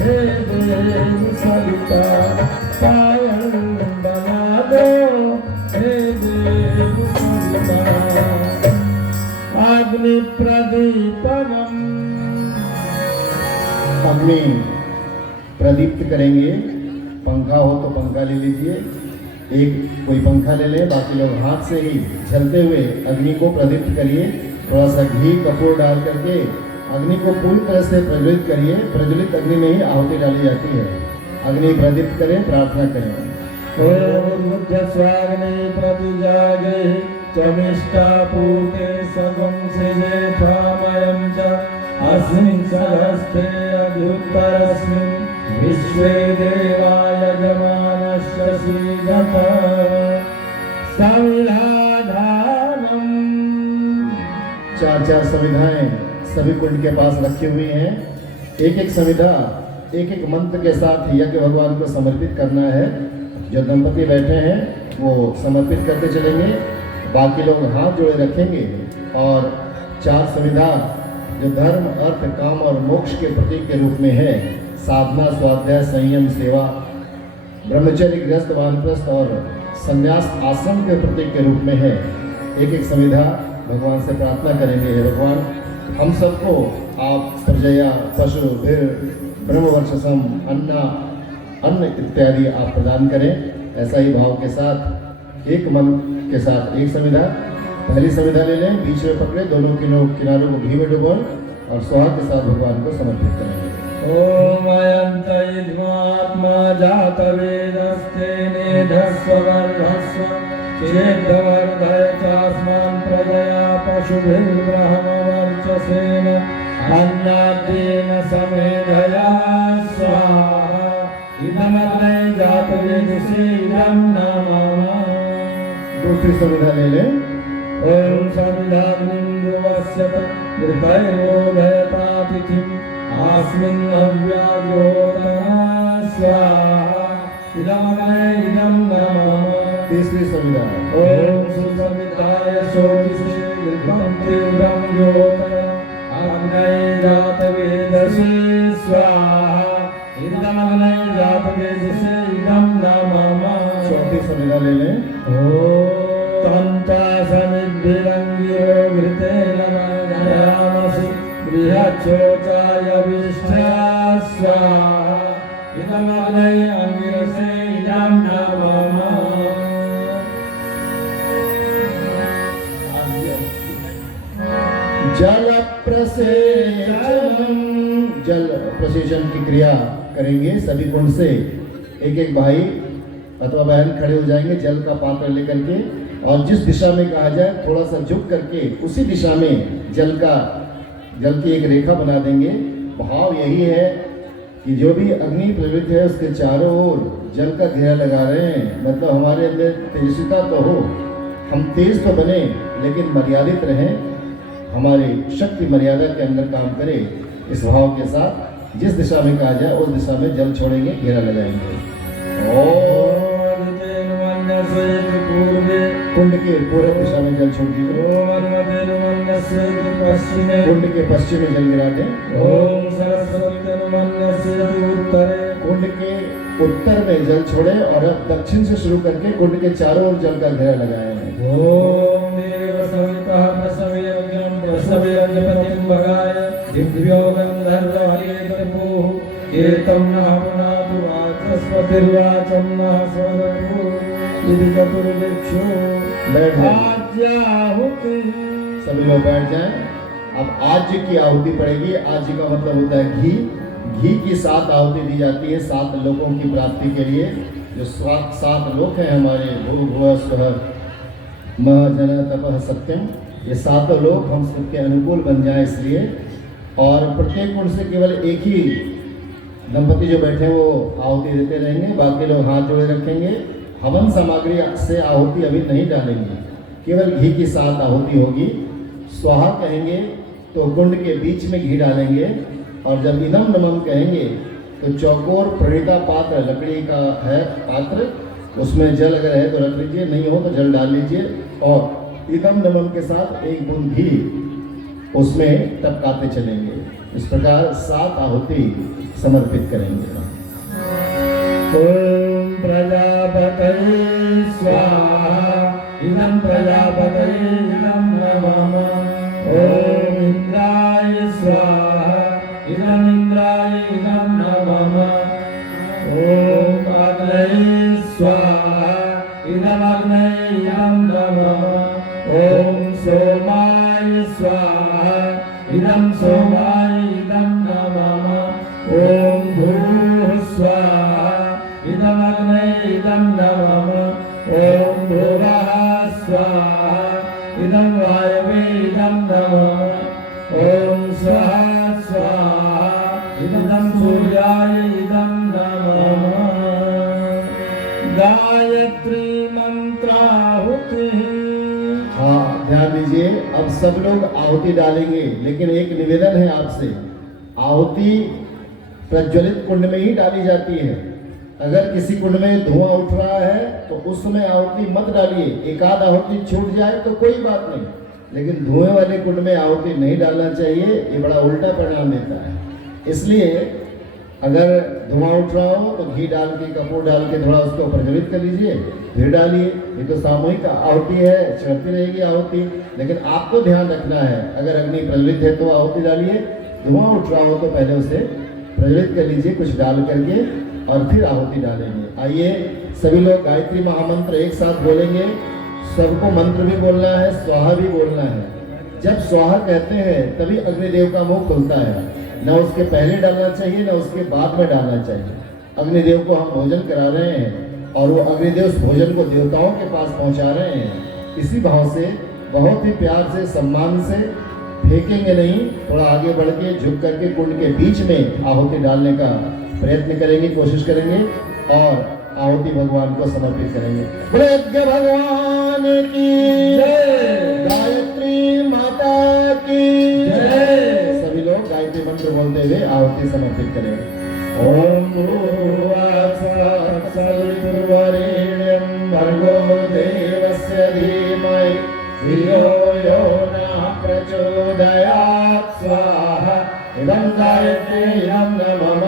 हे देव सविता पावनं बना दो हे देव सविता अग्नि प्रदीपनम अग्नि प्रदीप्त करेंगे। पंखा हो तो पंखा ले लीजिए, एक कोई पंखा ले ले, बाकी लोग हाथ से ही चलते हुए अग्नि को प्रदीप्त करिए। थोड़ा सा घी कपूर डाल करके अग्नि को पूरी तरह से प्रज्वलित करिए। प्रज्वलित अग्नि में ही आहुति डाली जाती है। अग्नि प्रदीप्त करें, प्रार्थना करें। ओम स्वाग्नि प्रतिजागे त्वमिष्टापूते सगं सिजे त्वामयं च अस्मिन् सहस्ते अभ्युत्तरस्मिन् विश्वे देवा यजमानस्य सीदत संविधानम्। चार चार संविधाएं सभी कुंड के पास रखी हुई हैं। एक एक संविधा एक एक मंत्र के साथ यज्ञ भगवान को समर्पित करना है। जो दंपति बैठे हैं वो समर्पित करते चलेंगे, बाकी लोग हाथ जोड़े रखेंगे और चार संविधा जो धर्म अर्थ काम और मोक्ष के प्रतीक के रूप में है, साधना स्वाध्याय संयम सेवा ब्रह्मचर्य गृहस्थ वानप्रस्थ और संन्यास आश्रम के प्रतीक के रूप में है। एक एक संविधा भगवान से प्रार्थना करेंगे। हे भगवान, हम सबको आप प्रजया पशु वीर ब्रह्मवर्चसम अन्न इत्यादि आप प्रदान करें। ऐसा ही भाव के साथ एक मन के साथ एक संविधा, पहली संविधा ले लें, बीच में पकड़े, दोनों किनारों को घी में डुबोएं और सुहाग के साथ भगवान को समर्पित करेंगे। ओम अयंत इद्मात्मा जात वेदस्ते नेधस्वर्धस्व चेद्वर्धय चास्मान् प्रजया पशुभिर्ब्रह्मवर्चसेन अन्नाद्येन समेधया स्वाहा इदमग्ने जात वेदसे इदं नमः। दूसरी संविधा ले लें। ओम संविधाग्निं दिवस्यत घृतैर्वोधयतातिथिम् अस्मिन् अव्याज्योतनः स्वाहा इदमग्ने इदं नमः। तीसरी संविधा। ओम सुसमिताय शोचिषे घृतं तीव्रं ज्योतन अग्नये जातवेदसे स्वाहा इदमग्ने जातवेदसे इदं नमः। चौथी संविधा ले लें। तन्ता समिद्भिरङ्गिरो घृतेन वर्धयामसि बृहच्छोचाय विष्ठा स्वाहा इदमग्ने अङ्गिरसे इदं नमः। जल प्रसेचन, जल प्रसेचन की क्रिया करेंगे। सभी कुंड से एक एक भाई अथवा बहन खड़े हो जाएंगे जल का पात्र लेकर के, और जिस दिशा में कहा जाए थोड़ा सा झुक करके उसी दिशा में जल की एक रेखा बना देंगे भाव यही है कि जो भी अग्नि प्रज्वलित है उसके चारों ओर जल का घेरा लगा रहे हैं। मतलब हमारे अंदर तेजस्विता तो हो, हम तेज तो बने लेकिन मर्यादित रहें, हमारी शक्ति मर्यादा के अंदर काम करे। इस भाव के साथ जिस दिशा में कहा जाए उस दिशा में जल छोड़ेंगे, घेरा लगाएंगे। ओम पूर्वे कुंड के पूर्व दिशा में जल छोड़ दीजिए। पश्चिमे कुंड के पश्चिम में जल गिरा दें। ओम सरस्वती उत्तरे कुंड के उत्तर में जल छोड़े और अब दक्षिण से शुरू करके कुंड के चारों ओर जल का घेरा लगाए हैं। ओम देव सविता प्रसव्यज्ञं प्रसव्यज्ञपतिं भगाय दिव्यो गन्धर्वहरितपुः एतं नः पुनातु वाचस्पतिर्वाचं नः स्वगतु इति चतुर्वेक्षो बैठ जाएं। आज्याहुति। सभी लोग बैठ जाएं। अब आज्य की आहुति पड़ेगी। आज्य का मतलब होता है घी। घी की 7 आहुति दी जाती है 7 लोगों की प्राप्ति के लिए। जो 7 लोक हैं हमारे, भू भुवः स्वः मह जन तपः सत्यम, ये 7 लोग हम सबके अनुकूल बन जाए इसलिए। और प्रत्येक कुंड से केवल एक ही दंपति जो बैठे हैं वो आहुति देते रहेंगे, बाकी लोग हाथ जोड़े रखेंगे। हवन सामग्री से आहुति अभी नहीं डालेंगे, केवल घी की 7 आहुति होगी। स्वाहा कहेंगे तो कुंड के बीच में घी डालेंगे, और जब इदम नमम कहेंगे तो चौकोर प्रणीता पात्र, लकड़ी का है पात्र, उसमें जल अगर है तो रख लीजिए, नहीं हो तो जल डाल लीजिए, और इदम नमम के साथ एक बूंद घी उसमें टपकाते चलेंगे। इस प्रकार 7 आहुति समर्पित करेंगे। ओम प्रजापतये स्वाहा इदं प्रजापतये इदं नमः। ओम इंद्राय स्वाहा इदं इंद्राय इदं नमः। ओम अग्नये स्वाहा इदं अग्नये इदं नमः। ओम सोमाय स्वाहा इदं सोमाय इदं नमः। ओम भूः स्वाहा इदं अग्नये इदं नमः। ओम भुवः स्वाहा इदं वायवे इदं नमः। ओम स्वः स्वाहा इदं सूर्याय इदं नमः। गायत्री मंत्राहुतिः। हाँ, ध्यान दीजिए। अब सब लोग आहुति डालेंगे, लेकिन एक निवेदन है आपसे, आहुति प्रज्वलित कुंड में ही डाली जाती है। अगर किसी कुंड में धुआं उठ रहा है तो उस समय आहुति मत डालिए। एक आध आहुति छूट जाए तो कोई बात नहीं, लेकिन धुएं वाले कुंड में आहुति नहीं डालना चाहिए, ये बड़ा उल्टा परिणाम देता है। इसलिए अगर धुआं उठ रहा हो तो घी डाल के, कपूर डाल के थोड़ा उसको प्रज्वलित कर लीजिए, फिर डालिए। ये तो सामूहिक आहुति है, चढ़ती रहेगी आहुति, लेकिन आपको ध्यान रखना है, अगर अग्नि प्रज्वलित है तो आहुति डालिए, धुआं उठ रहा हो तो पहले उसे प्रज्वलित कर लीजिए कुछ डाल करके, और फिर आहुति डालेंगे। आइए सभी लोग गायत्री महामंत्र एक साथ बोलेंगे। सबको मंत्र भी बोलना है, स्वाहा भी बोलना है। जब स्वाहा कहते हैं तभी अग्निदेव का मुंह खुलता है, न उसके पहले डालना चाहिए न उसके बाद में डालना चाहिए। अग्निदेव को हम भोजन करा रहे हैं और वो अग्निदेव उस भोजन को देवताओं के पास पहुंचा रहे हैं। इसी भाव से बहुत ही प्यार से, सम्मान से, फेंकेंगे नहीं, थोड़ा आगे बढ़ के झुक करके कुंड के बीच में आहुति डालने का प्रयत्न करेंगे, कोशिश करेंगे, और आहुति भगवान को समर्पित करेंगे। बोले यज्ञ भगवान की जय, गायत्री माता की जय। सभी लोग गायत्री मंत्र बोलते हुए आहुति समर्पित करेंगे। ओम सवितुर्वरेण्यं भर्गो देवस्य धीमहि धियो यो नः प्रचोदयात् स्वाहा इदं गायत्री इदं नमः।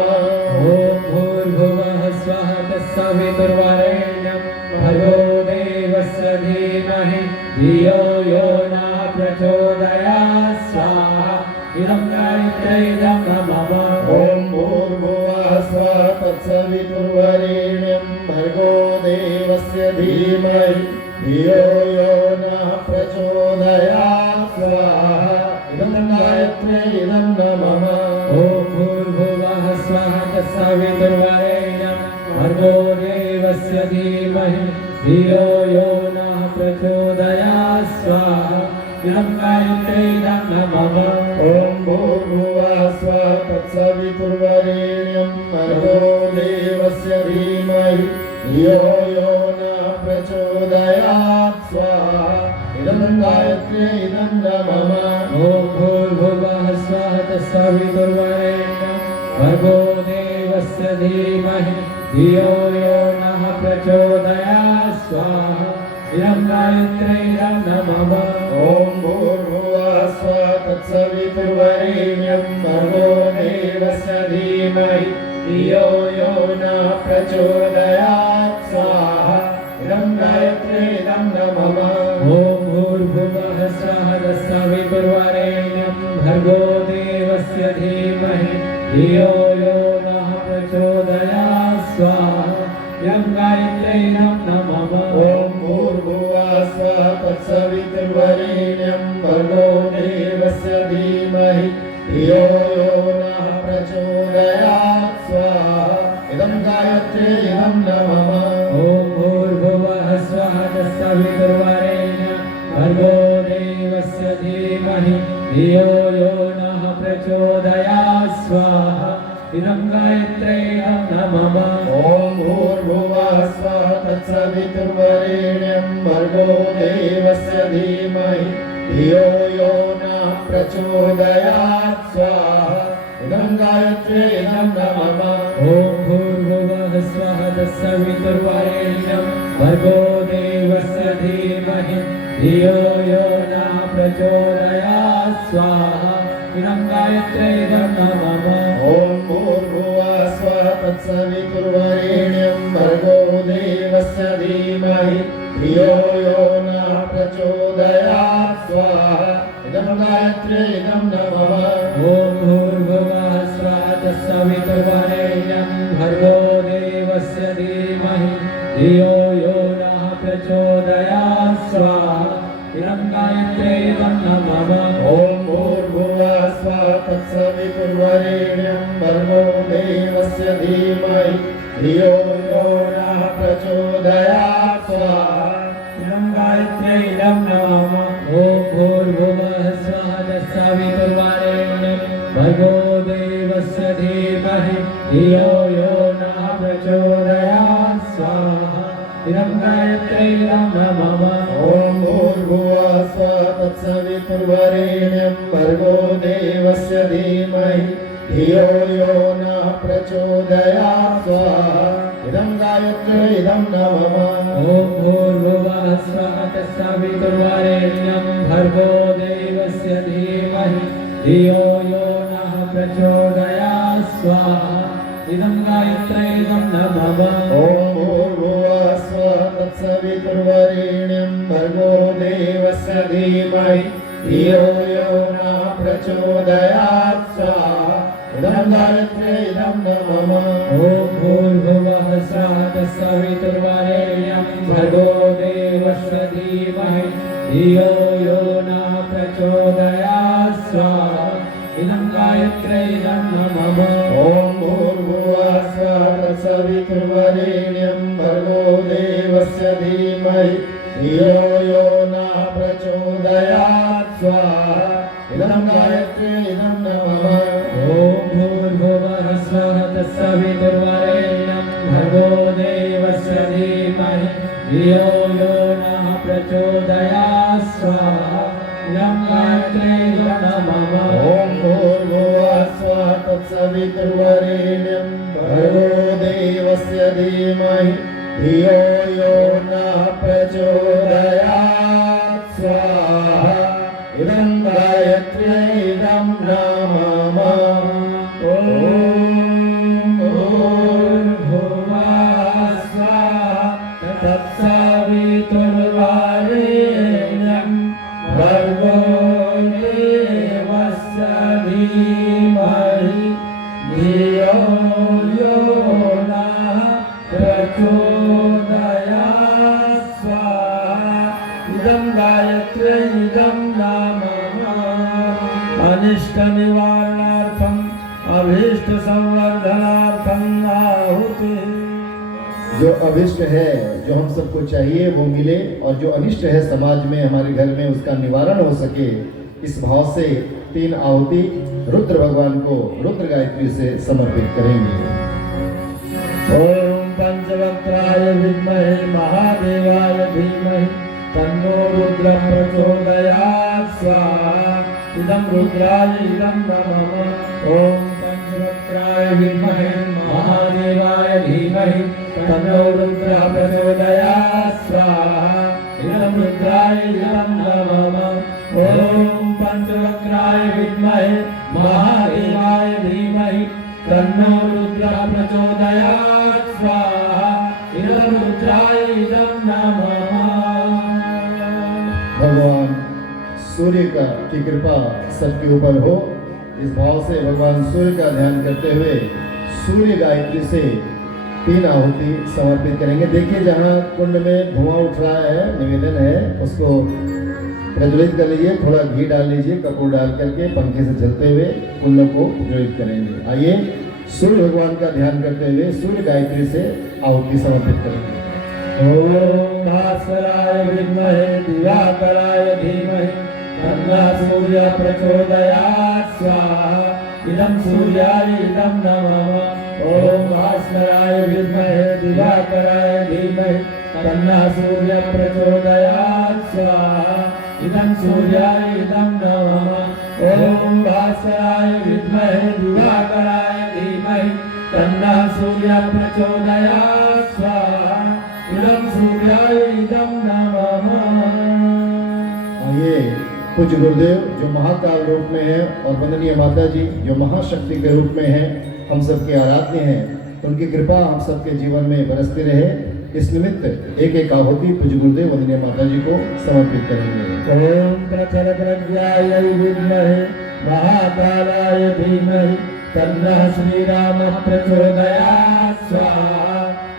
ओम भूर्भुवः स्वः तत्सवितुर्वरेण्यं भर्गो देवस्य धीमहि धियो यो नः प्रचोदयात् स्वाहा इदं गायत्री इदं नमः। ओम भूर्भुवः स्वः तत्सवितुर्वरेण्यं भर्गो देवस्य धीमहि धियो यो नः प्रचोदयात् स्वाहा इदं गायत्री इदं नमः। ओम भूर्भुवः स्वः तत्सवितुर्वरेण्यं भर्गो देवस्य धीमहि धियो यो नः प्रचोदयात् स्वाहा इदं गायत्र्यै नमः। ॐ भूर्भुवः स्वः तत्सवितुर्वरेण्यं भर्गो देवस्य धीमहि धियो यो नः प्रचोदयात् स्वाहा इदं गायत्र्यै नमः। ॐ भूर्भुवः स्वः तत्सवितुर्वरेण्यं भर्गो देवस्य धीमहि धियो यो नः प्रचोदयात् स्वाहा इदं गायत्र्यै नमः। ॐ भूर्भुवः स्वः तत्सवितुर्वरेण्यं भर्गो देवस्य धीमहि धियो यो नः प्रचोदयात् स्वाहा इदं गायत्र्यै नमः। ॐ भूर्भुवः स्वः तत्सवितुर्वरेण्यं भर्गो देवस्य धीमहि धियो यो नः प्रचोदयात् स्वाहा इदं गायत्र्यै नमः। ॐ भूर्भुवः स्वः तत्सवितुर्वरेण्यं भर्गो देवस्य धीमहि धियो यो नः प्रचोदयात् स्वाहा इदं गायत्र्यै नमः। ॐ भूर्भुवः स्वः तत्सवितुर्वरेण्यं भर्गो देवस्य धीमहि धियो यो नः प्रचोदयात् स्वाहा इदं गायत्र्यै नमः। ॐ भूर्भुवः स्वः तत्सवितुर्वरेण्यं भर्गो देवस्य धीमहि धियो यो नः प्रचोदयात् स्वाहा इदं गायत्र्यै नमः। ॐ भूर्भुवः स्वः तत्सवितुर्वरेण्यं भर्गो देवस्य धीमहि धियो यो नः प्रचोदयात् स्वाहा इदं गायत्र्यै नमः। ॐ भूर्भुवः स्वः तत्सवितुर्वरेण्यं भर्गो देवस्य धीमहि धियो यो नः प्रचोदयात् स्वाहा इदं गायत्र्यै नमः। ॐ भूर्भुवः स्वः तत्सवितुर्वरेण्यं भर्गो देवस्य धीमहि धियो यो नः प्रचोदयात् स्वाहा इदं गायत्र्यै नमः। ॐ भूर्भुवः स्वः तत्सवितुर्वरेण्यं भर्गो देवस्य धीमहि धियो यो नः प्रचोदयात् स्वाहा इदं गायत्र्यै नमः। ॐ भूर्भुवः स्वः तत्सवितुर्वरेण्यं भर्गो देवस्य धीमहि धियो यो नः प्रचोदयात् स्वाहा इदं गायत्र्यै नमः। ॐ भूर्भुवः स्वः तत्सवितुर्वरेण्यं भर्गो देवस्य धीमहि धियो यो नः प्रचोदयात् स्वाहा इदं गायत्र्यै नमः। ॐ भूर्भुवः स्वः तत्सवितुर्वरेण्यं भर्गो देवस्य धीमहि धियो यो नः प्रचोदयात् स्वाहा इदं गायत्र्यै नमः। ॐ भूर्भुवः स्वः तत्सवितुर्वरेण्यं भर्गो देवस्य धीमहि धियो यो नः प्रचोदयात् स्वाहा इदं गायत्र्यै नमः। ॐ भूर्भुवः स्वः तत्सवितुर्वरेण्यं भर्गो देवस्य धीमहि धियो यो नः प्रचोदयात् स्वाहा इदं गायत्र्यै नमः। ॐ भूर्भुवः स्वः तत्सवितुर्वरेण्यं भर्गो देवस्य धीमहि धियो यो नः प्रचोदयात् स्वाहा इदं गायत्र्यै नमः। ॐ भूर्भुवः स्वः तत्सवितुर्वरेण्यं भर्गो देवस्य धीमहि धियो यो नः प्रचोदयात् स्वाहा इदं गायत्र्यै नमः। ॐ भूर्भुवः स्वः तत्सवितुर्वरेण्यं भर्गो देवस्य धीमहि धियो यो नः प्रचोदयात् स्वाहा इदं गायत्र्यै नमः। ॐ भूर्भुवः स्वः तत्सवितुर्वरेण्यं भर्गो देवस्य धीमहि धियो यो नः प्रचोदयात् स्वाहा इदं गायत्र्यै नमः। अनिष्ट निवारणार्थम अभीष्ट संवर्धनार्थम आहुति जो अभिष्ट है, जो हम सबको चाहिए वो मिले, और जो अनिष्ट है समाज में, हमारे घर में, उसका निवारण हो सके, इस भाव से 3 आहुति रुद्र भगवान को रुद्र गायत्री से समर्पित करेंगे। ओम पंचवक्त्राय विद्महे महादेवाय धीमहि तन्नो रुद्र प्रचोदयात् स्वाहा। इदं रुद्राय इदं नमः। ओम पंचवक्त्राय विद्महे महादेवाय धीमहि तन्नो रुद्र प्रचोदयात् स्वाहा। इदं रुद्राय इदं नमः। ओम पंचवक्त्राय विद्महे महादेवाय धीमहि तन्नो रुद्र प्रचोदयात् स्वाहा। इदं रुद्राय इदं नमः। भगवान सूर्य की कृपा सबके ऊपर हो। इस भाव से भगवान सूर्य का ध्यान करते हुए सूर्य गायत्री से 3 आहुति समर्पित करेंगे। देखिए जहाँ कुंड में धुआं उठ रहा है, निवेदन है उसको प्रज्वलित कर लीजिए, थोड़ा घी डाल लीजिए, कपूर डाल करके पंखे से चलते हुए कुंड को प्रज्वलित करेंगे। आइए सूर्य भगवान का ध्यान करते हुए सूर्य गायत्री से आहुति समर्पित करेंगे। ओम भास्कराय विद्महे दिवाकराय धीमहि तन्नः सूर्यः प्रचोदयात् स्वाहा। इदं सूर्याय इदं नमः। ओम भास्कराय विद्महे दिवाकराय धीमहि तन्नः सूर्यः प्रचोदयात् स्वाहा। इदं सूर्याय इदं नमः। ओम भास्कराय विद्महे दिवाकराय धीमहि तन्नः सूर्यः प्रचोदयात् स्वाहा। इदं सूर्याय इदं नमः। आइए कुछ गुरुदेव जो महाकाल रूप में है और वंदनीय माता जी जो महाशक्ति के रूप में है, हम सबके आराध्य हैं, उनकी कृपा हम सबके जीवन में बरसती रहे। इस निमित्त एक एक आहुति पूज्य गुरुदेव वंदनीय माता जी को समर्पित करेंगे। ओम प्रखर प्रज्ञाय विद्महे महाकालाय धीमहि तन्नः श्रीरामः प्रचोदयात् स्वाहा।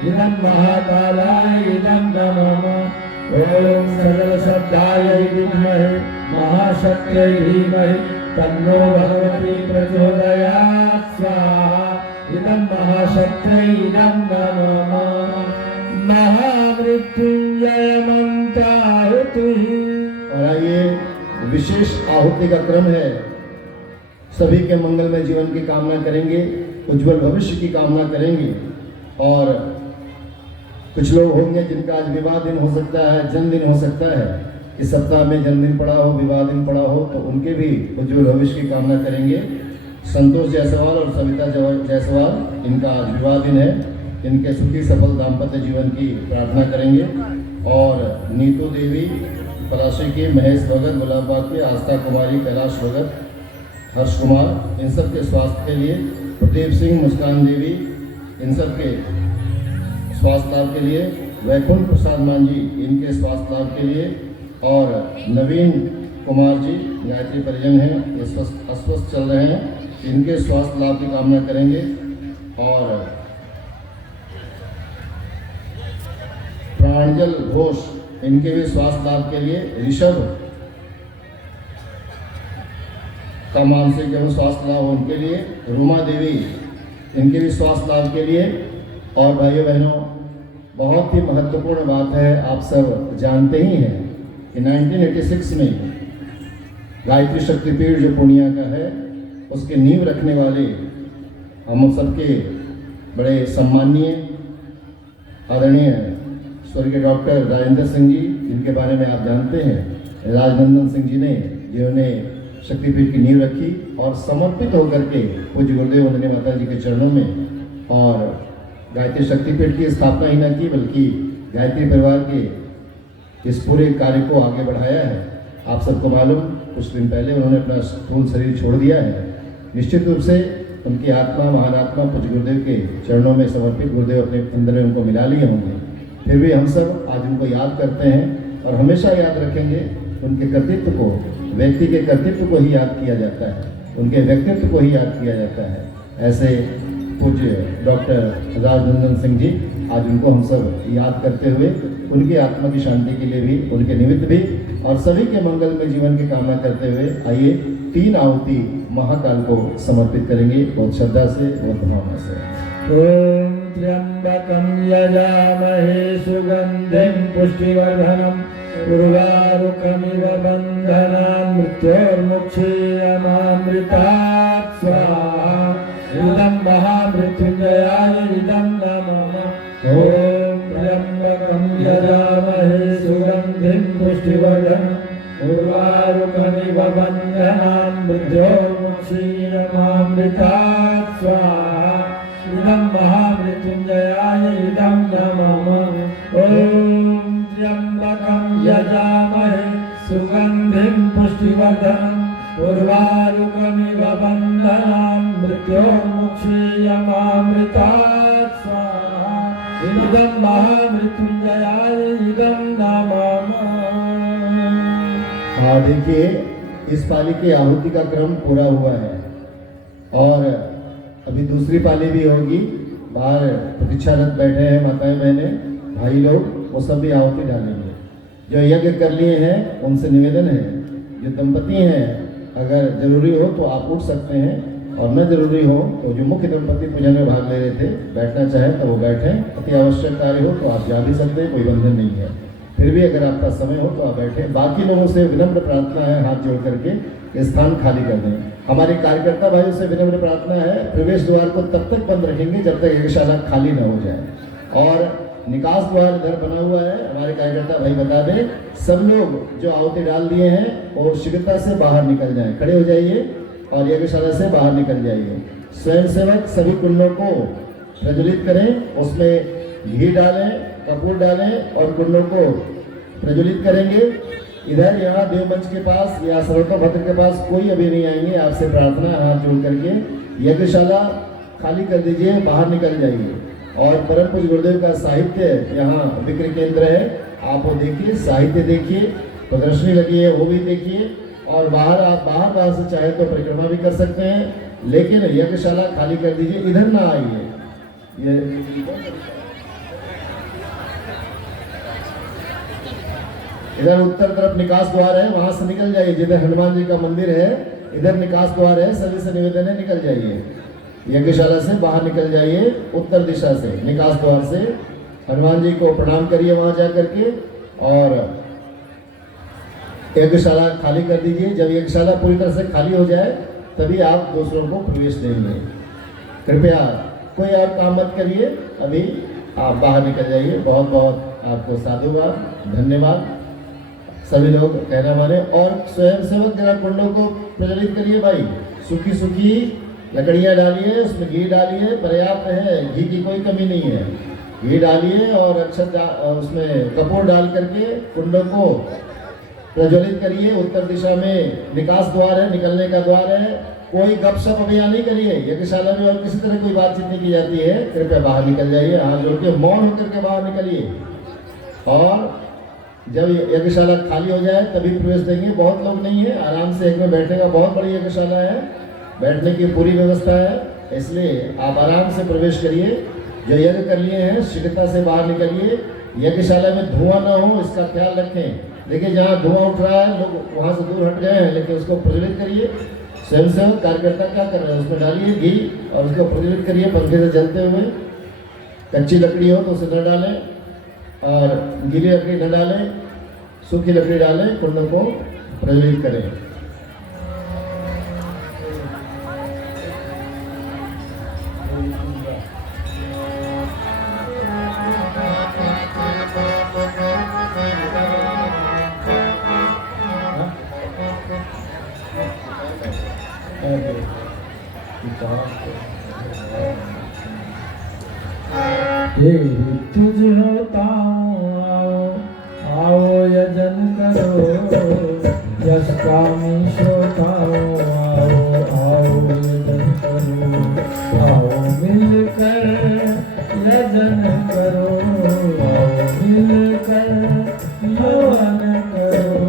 इदं महाकालाय इदं नमः। ओम सकल शब्दाय विद्महे महाशक्त्यै धीमहि तन्नो भगवती प्रचोदयात् स्वाहा। इदं महाशक्त्यै इदं नमः। महामृत्युंजय मंत्राहुतिः। और आइए विशेष आहुति का क्रम है। सभी के मंगलमय जीवन की कामना करेंगे, उज्जवल भविष्य की कामना करेंगे। और कुछ लोग होंगे जिनका आज विवाह दिन हो सकता है, जन्मदिन हो सकता है, इस सप्ताह में जन्मदिन पड़ा हो, विवाह दिन पड़ा हो, तो उनके भी उज्जवल भविष्य की कामना करेंगे। संतोष जायसवाल और सविता जायसवाल, इनका आज विवाह दिन है, इनके सुखी सफल दाम्पत्य जीवन की प्रार्थना करेंगे। और नीतू देवी पलाशी की, महेश भगत गुलाबबाग के, आस्था कुमारी, कैलाश भगत, हर्ष कुमार, इन सब के स्वास्थ्य के लिए, प्रदीप सिंह, मुस्कान देवी, इन सब के स्वास्थ्य लाभ के लिए, वैकुंठ प्रसाद मांझी, इनके स्वास्थ्य लाभ के लिए, और नवीन कुमार जी गायत्री परिजन हैं, ये अस्वस्थ चल रहे हैं, इनके स्वास्थ्य लाभ की कामना करेंगे। और प्रांजल घोष, इनके भी स्वास्थ्य लाभ के लिए, ऋषभ का मानसिक एवं स्वास्थ्य लाभ उनके लिए, रूमा देवी, इनके भी स्वास्थ्य लाभ के लिए। और भाइयों बहनों, बहुत ही महत्वपूर्ण बात है, आप सब जानते ही हैं कि 1986 में गायत्री शक्तिपीठ जो पूर्णिया का है, उसके नींव रखने वाले हम सबके बड़े सम्माननीय आदरणीय स्वर्गीय डॉक्टर राजेंद्र सिंह जी, जिनके बारे में आप जानते हैं, राजनंदन सिंह जी ने, जिन्होंने शक्तिपीठ की नींव रखी और समर्पित होकर के पूज्य गुरुदेव वंदनीय माता जी के चरणों में और गायत्री शक्तिपीठ की स्थापना ही न की, बल्कि गायत्री परिवार के इस पूरे कार्य को आगे बढ़ाया है। आप सबको मालूम, कुछ दिन पहले उन्होंने अपना स्थूल शरीर छोड़ दिया है। निश्चित रूप से उनकी आत्मा, महान आत्मा पूज्य गुरुदेव के चरणों में समर्पित, गुरुदेव अपने अंदर में उनको मिला लिए होंगे। फिर भी हम सब आज उनको याद करते हैं और हमेशा याद रखेंगे। उनके कर्तृत्व को, व्यक्ति के कर्तृत्व को ही याद किया जाता है, उनके व्यक्तित्व को ही याद किया जाता है। ऐसे पूज्य डॉक्टर राजनंदन सिंह जी, आज उनको हम सब याद करते हुए उनकी आत्मा की शांति के लिए भी, उनके निमित्त भी और सभी के मंगल में जीवन की कामना करते हुए आइए 3 आहुति महाकाल को समर्पित करेंगे, बहुत श्रद्धा से, बहुत भावना से। ओम त्र्यंबकं यजामहे सुगंधिं पुष्टिवर्धनम् उर्वारुकमिव बन्धनान् मृत्योर्मुक्षीयमामृतात् स्वाहा। इदं महामृत्युंजयाय इदं नमः। ॐ त्र्यंबकं यजामहे सुगंधिं पुष्टिवर्धनम् उर्वारुकमिव बन्धनान् मृत्योर्मुक्षीयमामृतात् स्वाहा। इदं महामृत्युंजयाय इदं नमः। ॐ त्र्यंबकं यजामहे सुगंधिं पुष्टिवर्धनम् उर्वारुकमिव बन्धनान् मृत्योर्मुक्षीयमामृतात् स्वाहा। इदं महामृत्युंजयाय इदं नमः। हाँ देखिए, इस पाली की आहुति का क्रम पूरा हुआ है और अभी दूसरी पाली भी होगी। बाहर प्रतीक्षारत बैठे हैं माताएं बहनें भाई लोग, वो सब भी आहुति डालेंगे। जो यज्ञ कर लिए हैं उनसे निवेदन है, जो दंपति हैं अगर जरूरी हो तो आप उठ सकते हैं और न जरूरी हो तो जो मुख्य दंपति पूजन में भाग ले रहे थे बैठना चाहे तो वो बैठें। अति आवश्यक कार्य हो तो आप जा भी सकते हैं, कोई बंधन नहीं है। फिर भी अगर आपका समय हो तो आप बैठें। बाकी लोगों से विनम्र प्रार्थना है हाथ जोड़ करके स्थान खाली कर दें। हमारे कार्यकर्ता भाइयों से विनम्र प्रार्थना है, प्रवेश द्वार को तब तक बंद रखेंगे जब तक यज्ञशाला खाली न हो जाए। और निकास द्वार इधर बना हुआ है, हमारे कार्यकर्ता भाई बता दें, सब लोग जो आहुति डाल दिए हैं वो शीघ्रता से बाहर निकल जाएं। खड़े हो जाइए और यज्ञशाला से बाहर निकल जाइए। स्वयंसेवक सभी कुंडों को प्रज्वलित करें, उसमें घी डालें, कपूर डालें और कुंडों को प्रज्वलित करेंगे। इधर यहाँ देवमंच के पास या सर्वतोभद्र के पास कोई अभी नहीं आएंगे। आपसे प्रार्थना है हाथ जोड़ करके यज्ञशाला खाली कर दीजिए, बाहर निकल जाइए। और परम पूज्य गुरुदेव का साहित्य यहाँ विक्रय केंद्र है, आप वो देखिए, साहित्य देखिए, प्रदर्शनी लगी है वो भी देखिए। और बाहर आप बाहर से चाहे तो परिक्रमा भी कर सकते हैं, लेकिन यज्ञशाला खाली कर दीजिए, इधर ना आइए। ये इधर उत्तर तरफ निकास द्वार है, वहां से निकल जाइए। जिधर हनुमान जी का मंदिर है इधर निकास द्वार है, सभी से निवेदन है निकल जाइए। यज्ञशाला से बाहर निकल जाइए, उत्तर दिशा से निकास द्वार से। हनुमान जी को प्रणाम करिए वहां जा करके और यज्ञशाला खाली कर दीजिए। जब यज्ञशाला पूरी तरह से खाली हो जाए तभी आप दूसरों को प्रवेश देंगे। कृपया कोई और काम मत करिए, अभी आप बाहर निकल जाइए। बहुत बहुत आपको साधुवाद, धन्यवाद। सभी लोग कहना माने। और स्वयंसेवक जरा कुंडों को प्रज्वलित करिए भाई, सूखी सूखी लकड़ियाँ डालिए, उसमें घी डालिए, पर्याप्त है, घी की कोई कमी नहीं है। घी डालिए और अक्षत उसमें कपूर डाल करके कुंडों को प्रज्वलित करिए। उत्तर दिशा में निकास द्वार है, निकलने का द्वार है। कोई गपशप अभी यहाँ नहीं करिए, यज्ञशाला में और किसी तरह कोई बातचीत नहीं की जाती है। कृपया बाहर निकल जाइए, हाथ जोड़ के मौन होकर के बाहर निकलिए। और जब यज्ञशाला खाली हो जाए तभी प्रवेश देंगे। बहुत लोग नहीं है, आराम से एक में बैठने का, बहुत बड़ी यज्ञशाला है, बैठने की पूरी व्यवस्था है, इसलिए आप आराम से प्रवेश करिए। जो यज्ञ कर लिए हैं शीघ्रता से बाहर निकलिए। यज्ञशाला में धुआं ना हो इसका ख्याल रखें। देखिए जहाँ धुआं उठ रहा है लोग वहाँ से दूर हट गए हैं, लेकिन उसको प्रज्वलित करिए। स्वयंसेवक कार्यकर्ता क्या कर रहे हैं, उसमें डालिए घी और उसको प्रज्वलित करिए पंखे से जलते हुए। कच्ची लकड़ी हो तो उसे न डालें और गीली लकड़ी न डालें, सूखी लकड़ी डालें, कुंडों को प्रज्वलित करें। तुझ होता आओ आओ यजन करो, यश कामी सोताओ आओ आओ यजन करो, आओ मिलकर यजन करो, आओ मिलकर यजन करो।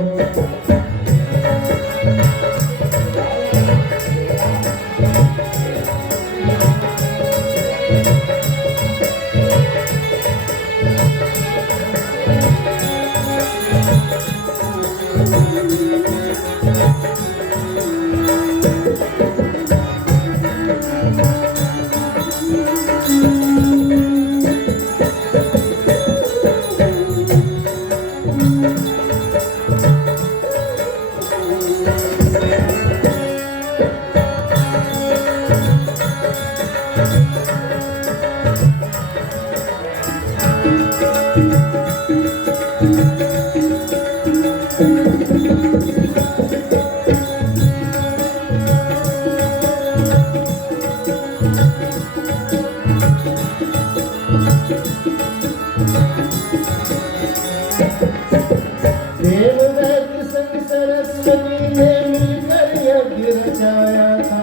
देव वैद्य संग सरस्वती ने मिलकर यज्ञ रचाया था।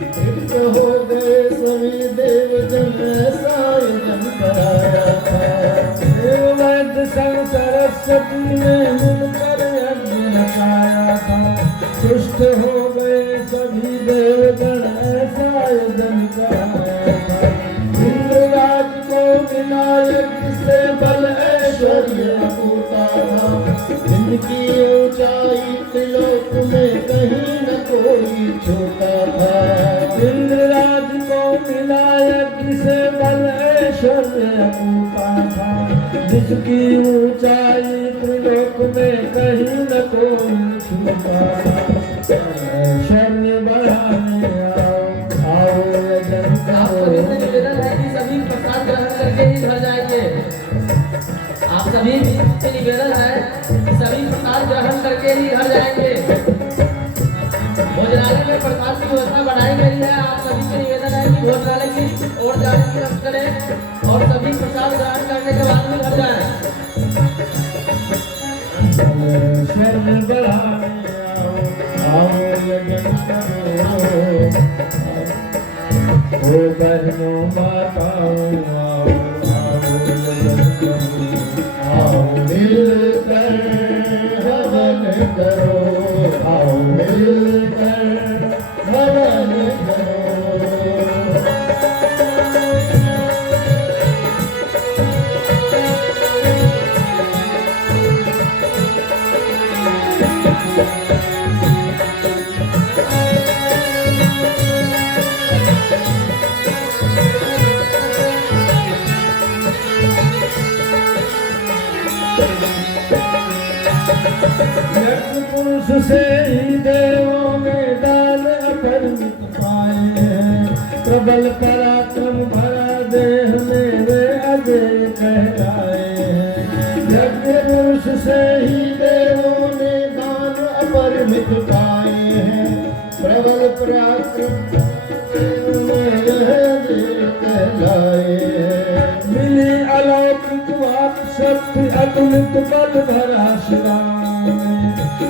तृप्त हो गए सभी देवजन, ऐसा आयोजन कराया था। देव वैद्य संग सरस्वती ने मिलकर यज्ञ रचाया था। तुष्ट हो गए सभी देवगण, ऐसा आयोजन कराया था। इंद्रराज को विनायक से बल ऐश्वर्य होता था। जिनकी ऊंचाई त्रिलोक में कहीं न कोई छूता था। इंद्रराज को विनायक से बल ऐश्वर्य होता था। जिसकी ऊंचाई त्रिलोक में कहीं न कोई छूता था। ऐश्वर्य बढ़ाने आओ यजन आप करो। सभी से निवेदन है कि सभी प्रसाद ग्रहण करके ही घर जाएंगे। आप सभी से निवेदन है कि सभी प्रसाद ग्रहण करके ही घर जाएंगे। भोजनालय में प्रसाद की व्यवस्था बनाई गई है। आप सभी से निवेदन है कि भोजनालय की ओर जाने की रक्त करें और सभी प्रसाद ग्रहण करने के बाद में घर जाएं। ऐश्वर्य बढ़ाने आओ यजन करो। ओ बहनों माताओं आओ यजन करो। आओ मिलकर हवन करो, आओ मिलकर हवन करो। यज्ञ पुरुष से ही देवों में दान अपरिमित पाए हैं। प्रबल पराक्रम भरा देह में वे अजय कहलाए हैं। यज्ञ पुरुष से ही देवों ने दान अपरिमित पाए हैं। प्रबल पराक्रम कहलाए हैं। मिली अलौकिक वाक शक्ति अतुलित बल भरा शिवाय में।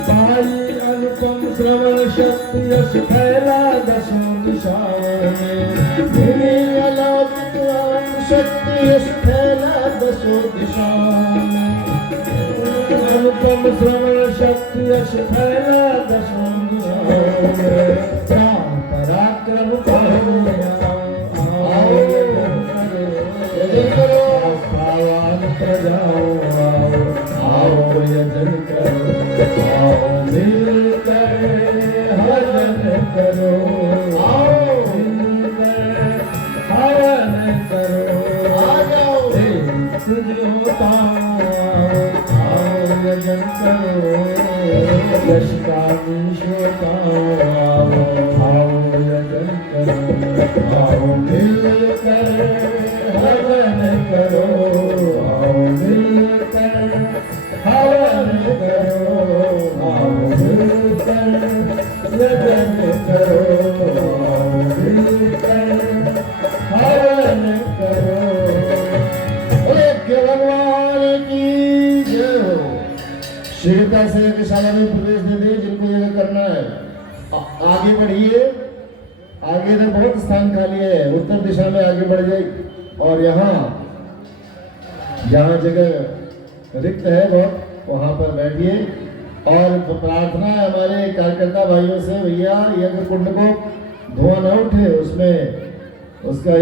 पाई अनुपम श्रवण शक्ति यश फैला दसों दिशाओं में। मिली अलौकिक वाक शक्ति यश फैला दसों दिशाओं में। अनुपम श्रवण शक्ति यश फैला दसों दिशाओं में। प्राण पराक्रम कहने आओ यजन करो, पावन प्रजाओं आओ यजन करो। आओ मिलकर हवन करो। आओ मिलकर हवन करो। आ जाओ। तुझ होता आओ यजन करो। यश का विश्वता आओ यजन करो। आओ मिलकर हवन करो। आओ मिलकर हवन करो। आओ मिलकर यजन करो। आओ मिलकर हवन करो। बोले के भगवान की जय हो। शीघ्रता से यज्ञशाला में प्रवेश दे दे जिनको यज्ञ करना है। आगे बढ़िए, आगे तो बहुत स्थान खाली है। उत्तर दिशा में आगे बढ़ जाइए और यहाँ जहाँ जगह रिक्त है बहुत वहाँ पर बैठिए। और प्रार्थना है हमारे कार्यकर्ता भाइयों से, भैया यज्ञ कुंड को धुआं न उठे, उसमें उसका